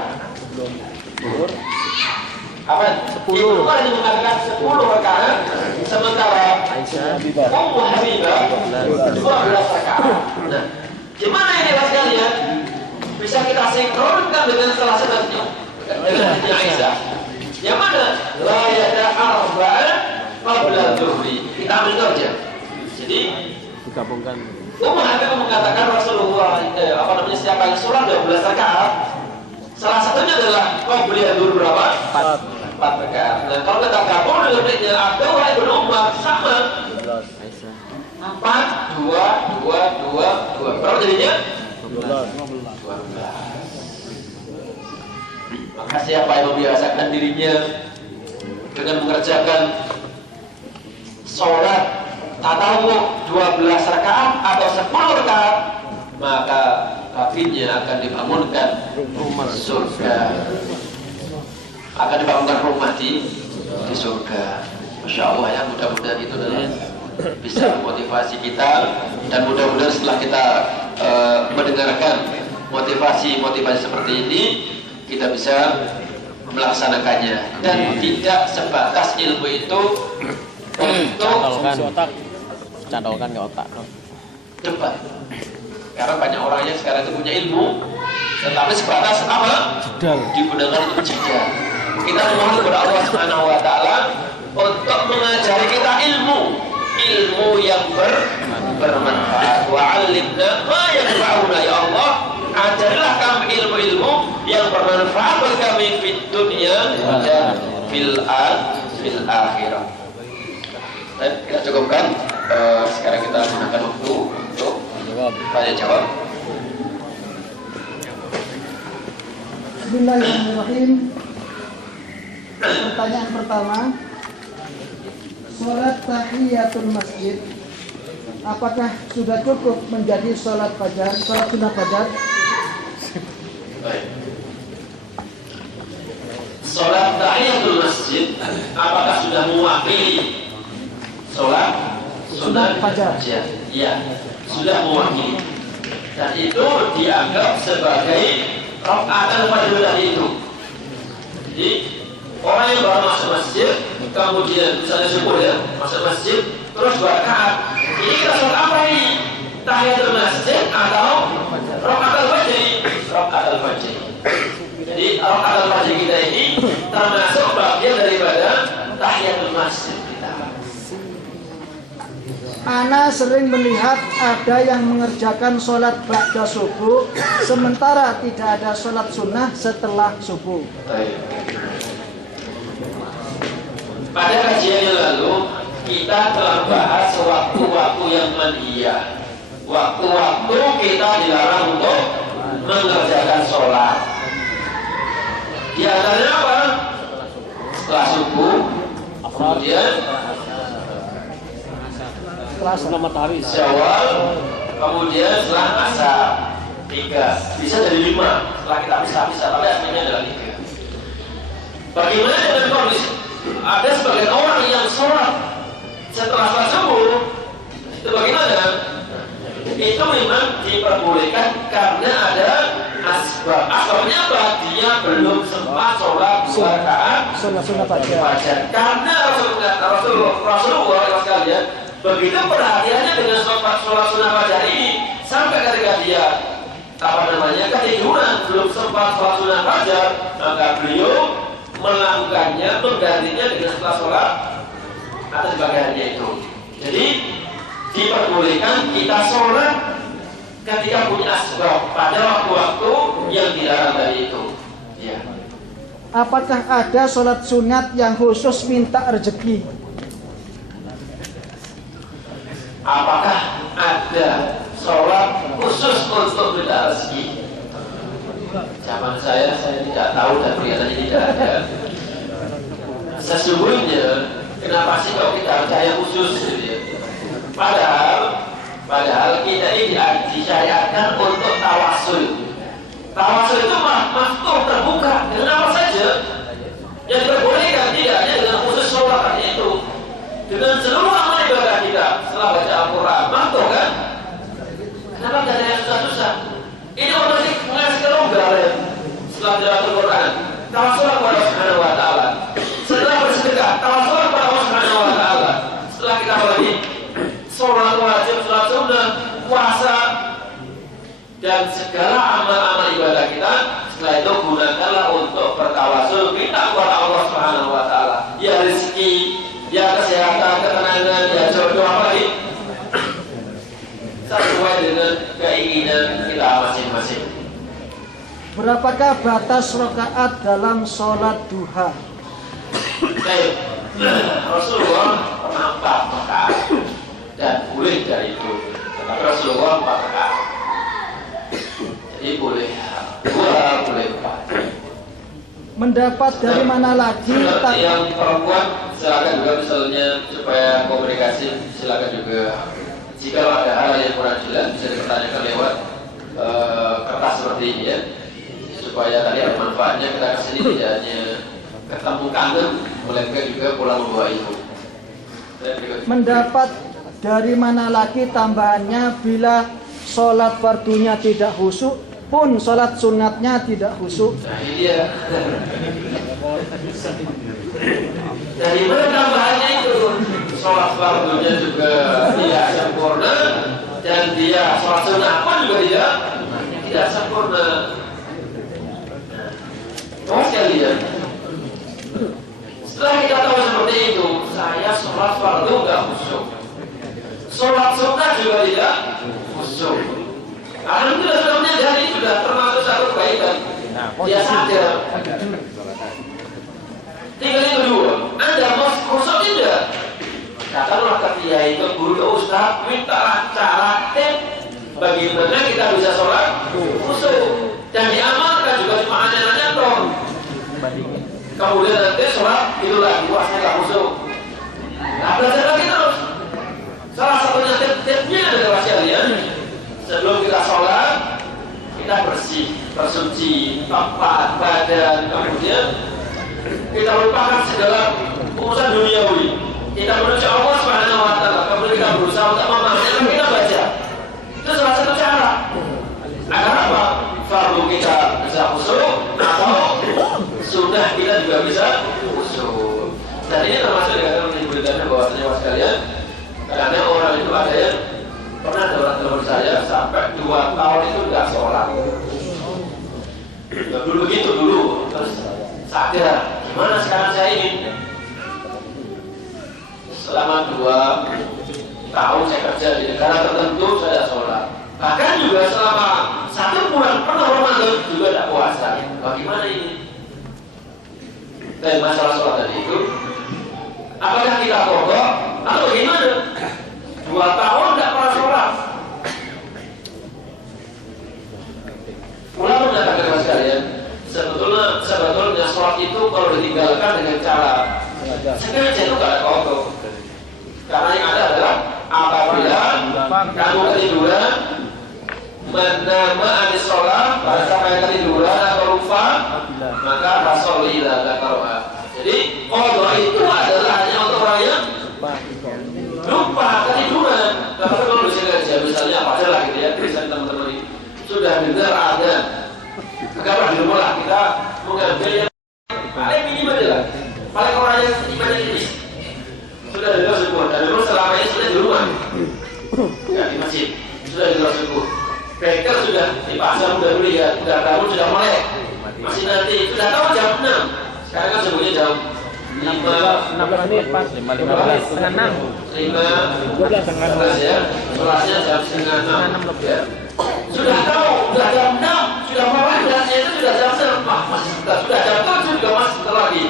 Apa? 10. Ibnu Umar mengatakan 10 rakaat, sementara Ummu Habibah 12 rakaat. Nah, gimana ini Bapak sekalian? Bisa kita sinkronkan dengan salah satunya dengan Aisyah. Yang mana? La yada arba'an qabla zuhri. Kita ambil itu aja. Jadi Digabungkan. Umar akan mengatakan Rasulullah setiap kali sholat 12 rakaat. Salah satunya adalah qobliyah zuhur berapa? 4 rakaat. Nah, kalau kita gabung dengan bedanya Abdullah bin Umar sama 4 2 2 2 2. Berapa jadinya? 12. Maka siapa yang membiasakan dirinya dengan mengerjakan sholat tatawuf 12 rakaat atau 10 rakaat, maka kafinya akan dibangunkan rumah surga, akan dibangunkan rumah di surga. Masya Allah ya, mudah-mudahan itu adalah bisa memotivasi kita, dan mudah-mudahan setelah kita mendengarkan motivasi seperti ini, kita bisa melaksanakannya, dan tidak sebatas ilmu itu untuk candolkan ke otak. debat. Karena banyak orang yang sekarang itu punya ilmu, tetapi sebatas apa? Digunakan untuk jeda. Kita memohon kepada Allah Subhanahu Wa Taala untuk mengajari kita ilmu yang bermanfaat. Wa'allimna ma yanfa'una, ya Allah, ajarilah kami ilmu yang bermanfaat bagi kami di dunia dan fil akhirah. Dan kita cukupkan. Sekarang kita gunakan waktu untuk tanya jawab. Bismillahirrahmanirrahim. Pertanyaan pertama, sholat tahiyatul masjid, apakah sudah cukup menjadi sholat sunnah fajar? Baik. Sholat tahiyatul masjid, apakah sudah mewakili sholat sunnah fajar? Ya, sudah mewakili. Dan itu dianggap sebagai rakaat al-fajr itu. Jadi orang yang baru masuk masjid, kemudian misalnya subuh ya, masuk masjid, terus 2 rakaat. Ini kita sholat apa ini? Tahiyatul masjid atau rakaat al-fajr? Rakaat al-fajr. Jadi rakaat al-fajr kita ini termasuk bagian daripada tahiyatul masjid kita. Ana sering melihat ada yang mengerjakan sholat ba'da subuh, sementara tidak ada sholat sunnah setelah subuh. Pada kajian yang lalu kita telah bahas waktu-waktu yang manhiyah. Waktu-waktu kita dilarang untuk mengerjakan sholat. Di antaranya apa? Setelah subuh, kemudian Setelah matahari Syawal, kemudian setelah asar 3, bisa jadi 5 setelah kita pisah-pisah, tapi aslinya adalah 3. Bagaimana dengan kondisi ada sebagian orang yang sholat setelah subuh, itu bagaimana? Itu memang diperbolehkan karena ada asbab. Asbabnya apa? Dia belum sempat sholat 2 rakaat Sunnah fajar. karena Rasulullah sekalian begitu perhatiannya dengan sholat sunnah fajar ini, sampai ketika dia ketiduran belum sempat sholat sunnah fajar, maka beliau melakukannya, menggantinya dengan setelah sholat atau sebagainya itu. Jadi diperbolehkan kita sholat ketika punya asbab pada waktu-waktu yang dilarang tadi itu. Ya. Apakah ada sholat sunat yang khusus minta rezeki? Apakah ada sholat khusus untuk minta rezeki? Zaman saya tidak tahu dan kelihatannya tidak ada. Sesungguhnya kenapa sih kalau kita percaya khusus gitu ya? Padahal kita ini disyariatkan untuk tawasul. Tawasul itu maftuh, terbuka dengan apa saja. Yang diperbolehkan tidak hanya dengan khusus sholat itu, dengan seluruh amal ibadah kita setelah baca Al-Quran, maftuh kan? Kenapa tidak ada yang susah-susah? Ini otomatis mengasih kelonggaran setelah baca Al-Quran. Tawasul kepada Allah Subhanahu Wa Taala. Setelah bersedekah, tawasul kepada Allah Subhanahu Wa Taala. Setelah kita lagi sholat wajib, sholat sunnah, puasa, dan segala amal-amal ibadah kita, setelah itu gunakanlah untuk bertawasul, minta kepada Allah Subhanahu Wa Taala. Ya rezeki, ya kesehatan, ketenangan, sesuai dengan keinginan kita masing-masing. Berapakah batas rakaat dalam sholat duha? Baik, Rasulullah pernah 4 rakaat dan boleh dari itu. Tetapi Rasulullah 4 rakaat. Jadi boleh 2, boleh 4. Mendapat dari mana lagi Yang perempuan silakan juga, misalnya supaya komunikasi silakan juga. Jika ada hal yang kurang jelas bisa dipertanyakan lewat kertas seperti ini ya, supaya tadi ada manfaatnya. Kita kesini tidak hanya ketemu kangen, melainkan juga pulang membawa ilmu. mendapat dari mana lagi tambahannya bila sholat fardunya tidak khusyuk pun sholat sunatnya tidak khusyuk? Nah ini dia. Dari mana tambahannya itu? Sholat fardunya juga tidak sempurna, dan dia sholat sunnah pun juga tidak sempurna. Oh sekalian, setelah kita tahu seperti itu, saya sholat fardu nggak khusyuk, sholat sunnah juga tidak khusyuk. Alhamdulillah sudah menyadari, sudah termasuk satu kebaikan. Dia sadar. Tinggal yang kedua, Anda mau khusyuk tidak? Katakanlah ke kiai, ke guru, ustaz, minta cara bagaimana kita bisa sholat khusyuk dan diamalkan, juga cuma hanya toh. Kemudian nanti sholat itu lagi, wah saya nggak khusyuk. Nah belajar lagi terus. Salah satunya tipnya adalah sekalian, sebelum kita sholat kita bersih, bersuci tempat, badan, kemudian kita lupakan segala urusan duniawi. Kita menuju Allah Subhanahu wa taala, kemudian kita berusaha untuk memahami, kita baca. Itu salah satu cara. Agar apa? Fardu kita bisa khusyuk, atau sunnah kita juga bisa khusyuk. Dan ini termasuk yang menimbulkan bahwasanya was sekalian, karena orang itu ada yang pernah dalam teman saya sampai 2 tahun itu nggak sholat. Dulu begitu dulu, terus sadar gimana sekarang saya ini. Selama 2 tahun saya kerja di negara tertentu saya sholat. Bahkan juga selama 1 bulan penuh Ramadan juga tidak puasa. Bagaimana ini? Dan masalah sholat tadi itu, apakah kita pokok atau bagaimana? 2 tahun tidak pernah sholat. Ulama mengatakan kepada sekalian, sebetulnya sholat itu kalau ditinggalkan dengan cara sengaja itu tidak ada kodok. Karena yang ada adalah apabila kamu ketiduran, menama anis sholat, pada saat yang ketiduran atau lupa, maka rasulillah kataroha. Jadi kodok itu adalah hanya untuk orang yang lupa ketiduran. Tapi kalau disengaja, misalnya apa aja lah gitu ya, misalnya teman-teman ini sudah dengar ada, agaklah di rumah lah kita mengambil yang paling minim aja lah, paling orang yang imannya ini sudah dengar subuh, dan dulu selama ini sudah di rumah, nggak di masjid, sudah dengar subuh. Beker sudah di pasar udah beli ya, udah bangun sudah melek, masih nanti sudah tahu jam 6, sekarang kan subuhnya jam 16 menit pas 5.15 setengah 6 5 12 ya, sholatnya jam setengah 6 ya. Sudah tahu, sudah jam 6, sudah mulai belasnya itu sudah jam 6, sudah jam 7 juga masih sebentar lagi.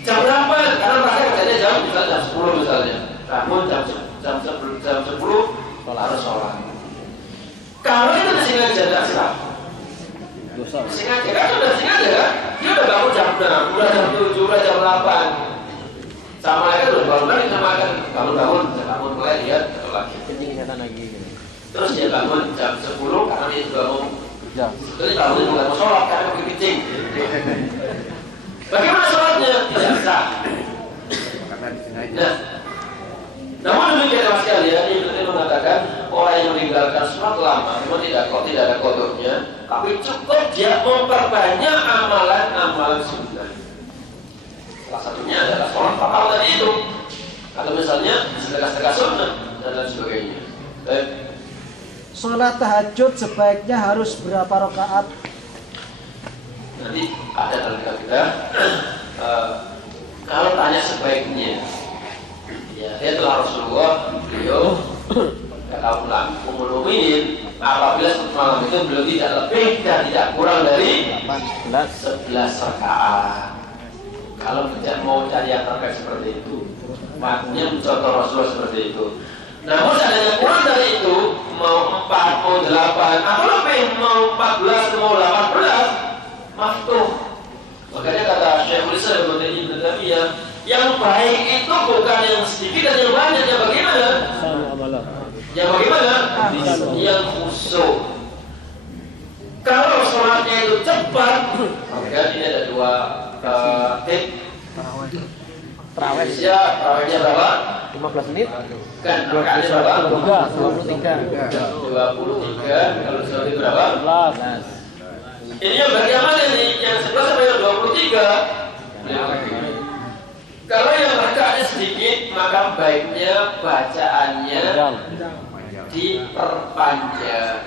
Jam berapa? Karena mereka kerjanya jam 10 misalnya. Namun jam 10 harus sholat. Kalau itu disengaja tidak sah. Sengaja kan sudah sengaja kan? Dia udah bangun jam 6, udah jam 7, udah jam 8. Sama mereka udah bangun lagi sama kan. Bangun mulai lihat lagi. Terus dia bangun jam 10 karena dia juga mau. Terus bangun juga mau sholat karena mau kencing. Bagaimana sholatnya? Tidak sah. Nah, namun demikian mas sekalian, Ibnu mengatakan orang yang meninggalkan sholat lama, memang tidak ada kodoknya, tapi cukup dia memperbanyak amalan-amalan sunnah. Salah satunya adalah sholat fardu tadi itu, atau misalnya sedekah-sedekah sunnah dan lain sebagainya. Baik. Sholat tahajud sebaiknya harus berapa rakaat? Nanti ada dalam kita kalau tanya sebaiknya, ya dia telah Rasulullah beliau kaum mukminin apabila malam itu belum tidak lebih dan tidak kurang dari 11 rakaat. Kalau tidak mau cari yang terkait seperti itu, maknanya contoh Rasulullah seperti itu. Namun seandainya kurang dari itu, mau 4, mau 8, atau lebih, mau 14, mau 18, maftuh. Makanya kata Syekhul Islam Ibnu Taimiyah, yang baik itu bukan yang sedikit dan yang banyak. Yang bagaimana? Yang bagaimana? Yang khusyuk. Kalau sholatnya itu cepat, maka ini ada 2 tip. Terawihnya berapa? 15 menit. Kan rakaatnya berapa? 23. Kalau sholat berapa? 11. Ini yang bagian mana nih? Yang 11 sampai yang 23. Kalau yang rakaatnya sedikit, maka baiknya bacaannya diperpanjang.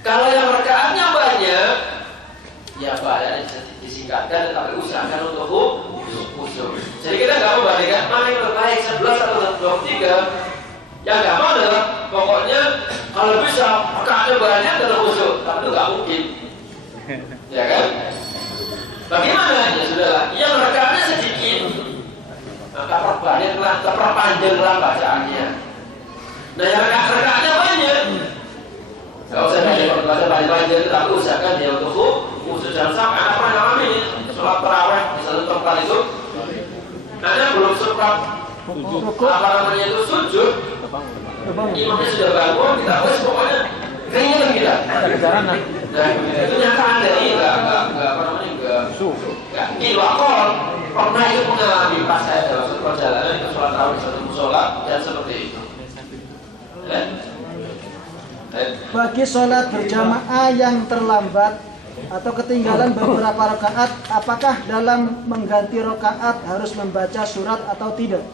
Kalau yang rakaatnya banyak, ya bacaannya disingkatkan, tetapi usahakan untuk khusyuk. Jadi kita nggak membandingkan mana yang terbaik 11 atau 23. Yang gampang adalah pokoknya kalau bisa rakaatnya banyak dan khusyuk, tapi itu nggak mungkin, ya kan? Bagaimana? Ya sudahlah, yang rakaatnya sedikit, maka perpanjanglah bacaannya. Nah, yang rakaatnya banyak, nggak usah baca panjang-panjang, tapi usahakan dia untuk khusyuk. Jangan sampai anak pernah ngalamin sholat tarawih di satu tempat itu, nanti belum sempat itu sujud, imamnya sudah bangun, kita harus pokoknya keringetan kita. Nah, itu nyataan dari nggak dilakon. Pernah itu mengalami pas saya dalam satu perjalanan itu sholat tarawih di satu musola dan seperti itu. Bagi sholat berjamaah yang terlambat atau ketinggalan beberapa rakaat, apakah dalam mengganti rakaat harus membaca surat atau tidak?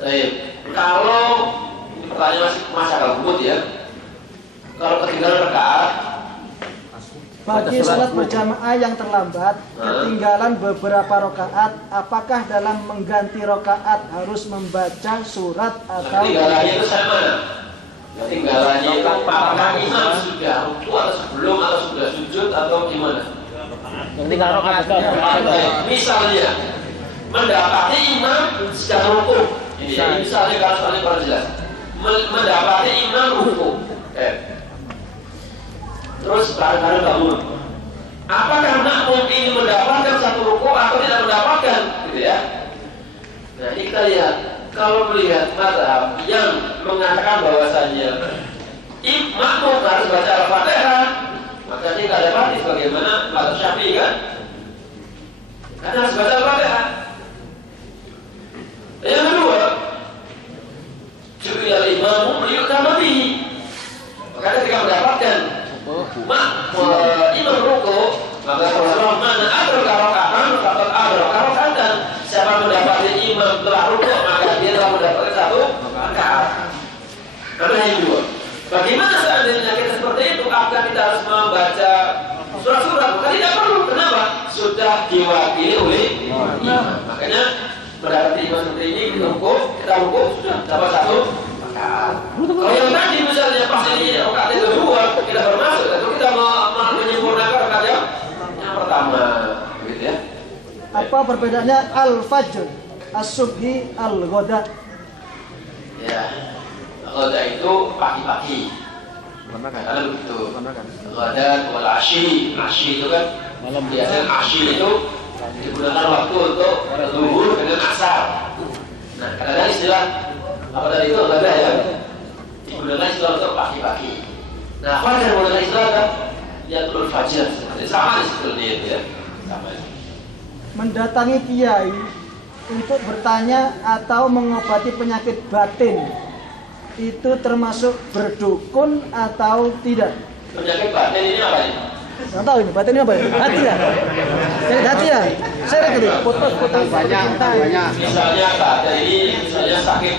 Baik, kalau ini pertanyaan masih agak lembut ya. Kalau ketinggalan rakaat, bagi sholat berjamaah yang terlambat, ketinggalan beberapa rakaat, apakah dalam mengganti rakaat harus membaca surat atau ketinggalannya itu saya mana? Ketinggalannya itu apakah imam sudah ruku atau sebelum atau sudah sujud atau gimana? Ketinggalan rakaat. Misalnya mendapati imam sedang ruku. Ini misalnya kalau soalnya kurang jelas. Mendapati imam ruku. Terus bareng-bareng bangun. Apakah makmum ini mendapatkan satu ruku atau tidak mendapatkan? Gitu ya. Nah, ini kita lihat. Kalau melihat mazhab yang mengatakan bahwasanya makmum harus baca Al-Fatihah, maka ini tidak ada hadis bagaimana mazhab Syafi'i kan? Karena harus baca Al-Fatihah. Yang kedua, ju'ilal imamu liyu'tamma bihi. Maka ketika mendapatkan imam ruku, maka Rasulullah mana adraka raka'atan faqad adraka raka'atan. Siapa mendapati imam telah ruku, maka dia telah mendapatkan satu rakaat. Karena yang kedua, bagaimana seandainya kita seperti itu? Apakah kita harus membaca surat-surat? Bukan, tidak perlu. Kenapa? Sudah diwakili oleh imam. Makanya mendapati imam seperti ini, kita ruku sudah dapat satu rakaat. Kalau yang tadi misalnya pas ini rakaat yang kedua kita bermasuk, atau kita menyempurnakan rakaat yang pertama, gitu ya. apa perbedaannya al-fajr, as-subhi, al-ghoda? Ya, ghoda itu pagi-pagi. Karena begitu. Ghoda wal asyi itu kan biasanya asyi itu digunakan waktu untuk zuhur dengan asar. Nah, kadang-kadang istilah apa tadi itu ghoda ya, digunakan istilah untuk pagi-pagi. Nah, fajar menggunakan istilah kan ya turun fajar, sama sebetulnya itu ya, sama. Mendatangi kiai untuk bertanya atau mengobati penyakit batin itu termasuk berdukun atau tidak? Penyakit batin ini apa ini? Nggak tahu ini batin ini apa ya? Hati ya? Penyakit hati ya? Saya gitu. Putus banyak. Misalnya apa? Jadi misalnya sakit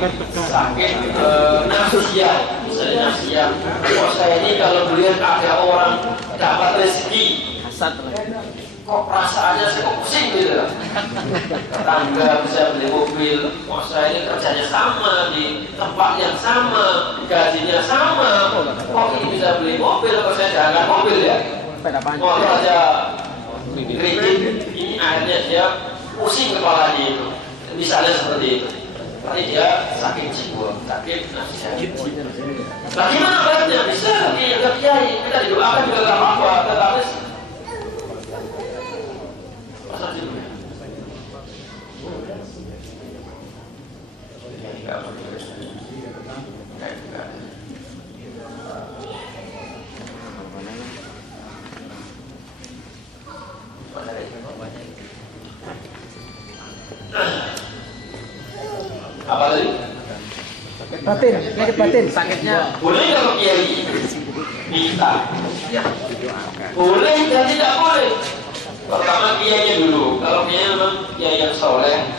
nafsiyah, misalnya nafsiyah. Oh, saya ini kalau melihat ada orang dapat rezeki, kok perasaannya saya kok pusing gitu. Tetangga bisa beli mobil, kok saya ini kerjanya sama, di tempat yang sama, gajinya sama, kok ini bisa beli mobil, kok saya jangan mobil ya. Kok aja kredit, ini akhirnya dia pusing kepalanya itu. Misalnya seperti itu. Berarti dia sakit jiwa, sakit nasihat. Bagaimana baiknya? Bisa ke kiai, kita didoakan juga gak apa-apa, tetapi pasal dulu ya. Apa tadi? Batin, penyakit batin. Sakitnya Boleh nggak ke kiai? Bisa. Ya. Boleh dan tidak boleh. Pertama kiainya dulu. Kalau kiai memang kiai yang soleh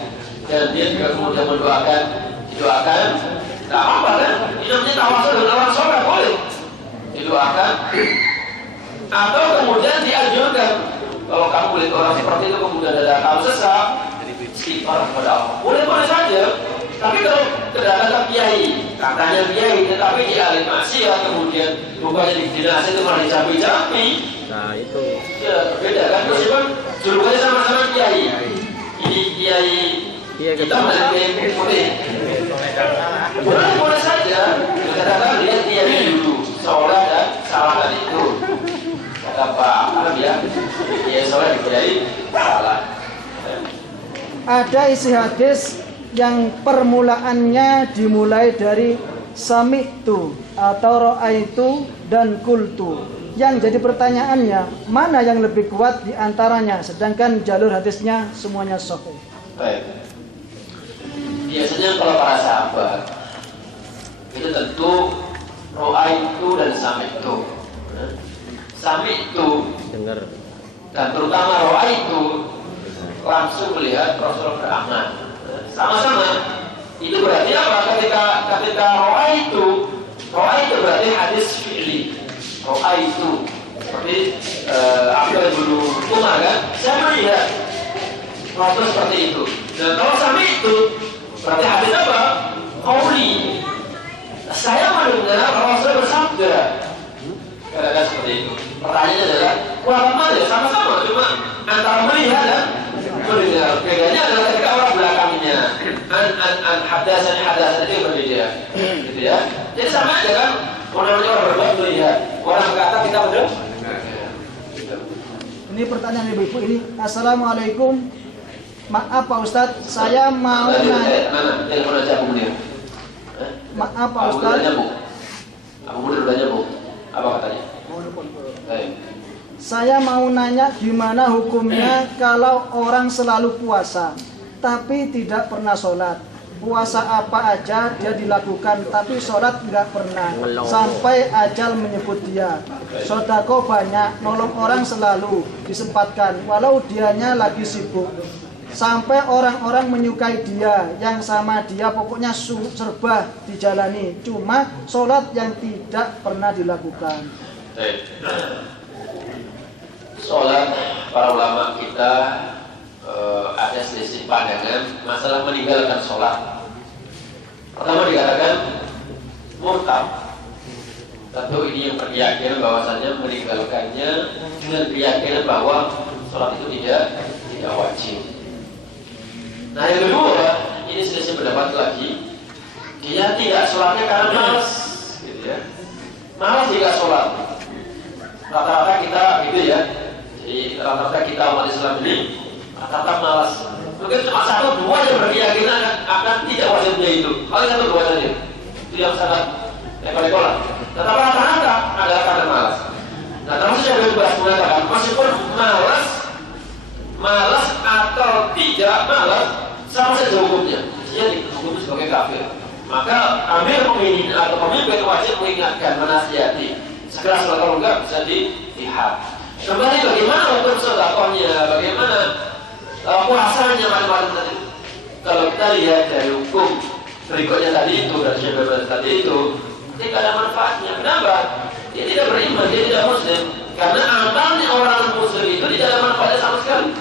dan dia juga kemudian mendoakan, didoakan, tidak apa kan? Ini namanya tawasul dengan orang soleh, boleh didoakan. Atau kemudian dianjurkan. Kalau kamu melihat orang seperti itu kemudian ada kamu sesak, istighfar kepada Allah. Boleh-boleh saja. Tapi kalau kedatangan kiai, katanya kiai, tetapi dia ahli maksiat, kemudian bukannya di dinasti itu malah dicapi-capi. nah itu Ya berbeda kan, meskipun julukannya sama-sama kiai. Ini kiai kita dan kiai putih. Boleh saja, kadang-kadang dia kiai dulu, soleh dan salah dan itu. Kata Pak Arab ya, kiai soleh kiai salah. Ada isi hadis yang permulaannya dimulai dari sami'tu atau ra'aitu dan kultu. Yang jadi pertanyaannya, mana yang lebih kuat di antaranya, sedangkan jalur hadisnya semuanya sahih. Baik. Biasanya kalau para sahabat itu tentu ra'aitu dan sami'tu. Sami'tu dengar dan terutama ra'aitu langsung melihat Rasulullah beramal. Sama-sama itu berarti apa? Ketika roa itu berarti hadis fi'li. Roa itu seperti Abdul bin Umar kan, saya melihat Rasul seperti itu. Dan kalau sami itu berarti hadis apa? Qauli. Saya mendengar Rasul bersabda. Kata-kata seperti itu. Pertanyaannya adalah, wah mana ya? Sama-sama, cuma antara melihat dan mendengar. Bedanya adalah ketika orang belakangnya hadasan itu berbeda, gitu ya. Jadi sama aja kan, orang berbuat melihat, orang berkata kita mendengar. Ini pertanyaan ibu-ibu ini. Assalamualaikum. Maaf Pak Ustadz, saya mau nanya. Mana? Telepon aja Abu Munir. Maaf Pak Ustadz. Abu Munir udah nyambung. Apa katanya? Baik. Saya mau nanya gimana hukumnya kalau orang selalu puasa tapi tidak pernah sholat. Puasa apa aja dia dilakukan tapi sholat nggak pernah. Sampai ajal menyebut dia. Sodako banyak, nolong orang selalu disempatkan walau dianya lagi sibuk. Sampai orang-orang menyukai dia, yang sama dia pokoknya serba dijalani. Cuma sholat yang tidak pernah dilakukan. Sholat para ulama kita ada selisih pandangan masalah meninggalkan sholat. Pertama dikatakan murtad. Tentu ini yang berkeyakinan bahwasanya meninggalkannya dengan keyakinan bahwa sholat itu tidak wajib. Nah yang kedua, ini selisih pendapat lagi, dia tidak sholatnya karena malas, gitu ya. Malas tidak sholat. Rata-rata kita gitu ya. Jadi rata-rata kita umat Islam ini rata-rata malas. Mungkin cuma satu dua yang berkeyakinan akan tidak wajibnya itu. Paling satu dua saja. Itu yang sangat lekol-lekolan. Tetapi rata-rata adalah karena malas. Nah termasuk saya bebas mengatakan meskipun malas atau tidak malas sama saja hukumnya. Dia dihukum sebagai kafir. Maka amir pemimpin atau pemimpin wajib mengingatkan, menasihati. Segera sholat, kalau enggak bisa dilihat. Kembali bagaimana hukum sedekahnya, bagaimana puasanya, macam-macam tadi. Kalau kita lihat dari hukum berikutnya tadi itu dan syabab tadi itu, tidak ada manfaatnya. Kenapa? Dia tidak beriman, dia tidak muslim. Karena amalnya orang muslim itu tidak ada manfaatnya sama sekali.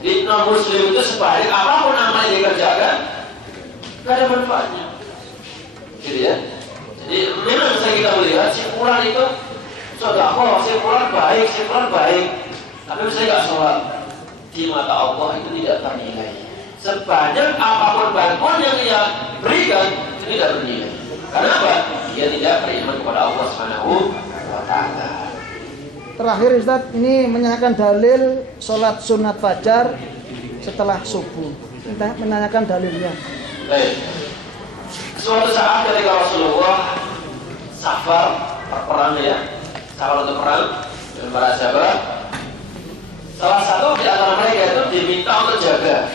Di non muslim itu sebalik apapun amal yang dikerjakan, tidak ada manfaatnya. Gitu ya. Jadi memang bisa kita melihat si fulan itu sedekah, si fulan baik. Tapi saya nggak sholat. Di mata Allah itu tidak ternilai. Sebanyak apapun bantuan yang dia berikan itu tidak bernilai. Kenapa? Dia tidak beriman kepada Allah Subhanahu wa Ta'ala. Terakhir Ustaz, ini menanyakan dalil sholat sunat fajar setelah subuh. Menanyakan dalilnya. Baik. Suatu saat ketika Rasulullah safar perang ya, safar untuk perang dengan para sahabat, salah satu di antara mereka itu diminta untuk jaga.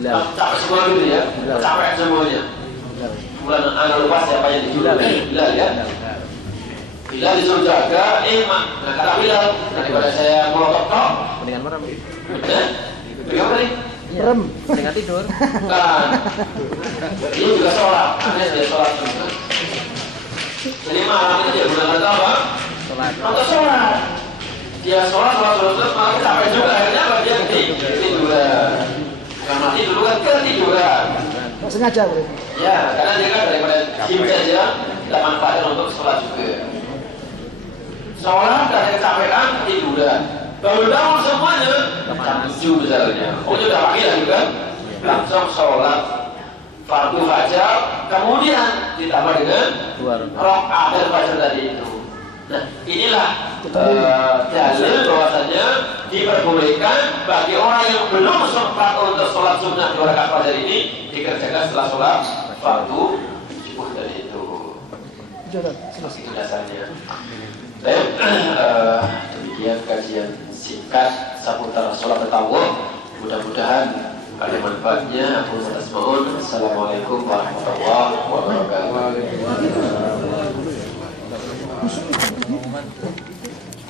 Capek semua gitu ya, capek semuanya. Bulan anak lupa siapa yang disuruh? Bilal ya. Bilal disuruh jaga, mak. Nah kata Bilal, daripada saya melotot, Mendingan merem. bagaimana nih? Merem. Mendingan tidur. Kan, ini juga sholat, aneh dia sholat juga. Jadi malam itu dia benar-benar apa? Sholat. Nonton sholat. Dia sholat, malah capek juga. Akhirnya apa? Dia ketiduran. Karena mati dulu kan ketiduran. Nggak sengaja bro. Ya, karena dia kan daripada gym saja, tidak manfaatkan untuk sholat juga. Sholat dan kecapean ketiduran. Bangun semuanya, jam 7 misalnya. Oh, sudah pagi lagi kan? Langsung sholat fardu fajar, kemudian ditambah dengan rakaat dan fajar tadi itu. Nah, inilah dalil bahwasanya diperbolehkan bagi orang yang belum sempat untuk sholat sunnah 2 rakaat fajar ini dikerjakan setelah sholat fardu subuh tadi itu. Itu dasarnya. Baik, demikian kajian singkat seputar sholat tatawuf. Mudah-mudahan ada manfaatnya. Aku tasmaun. Assalamualaikum warahmatullahi wabarakatuh.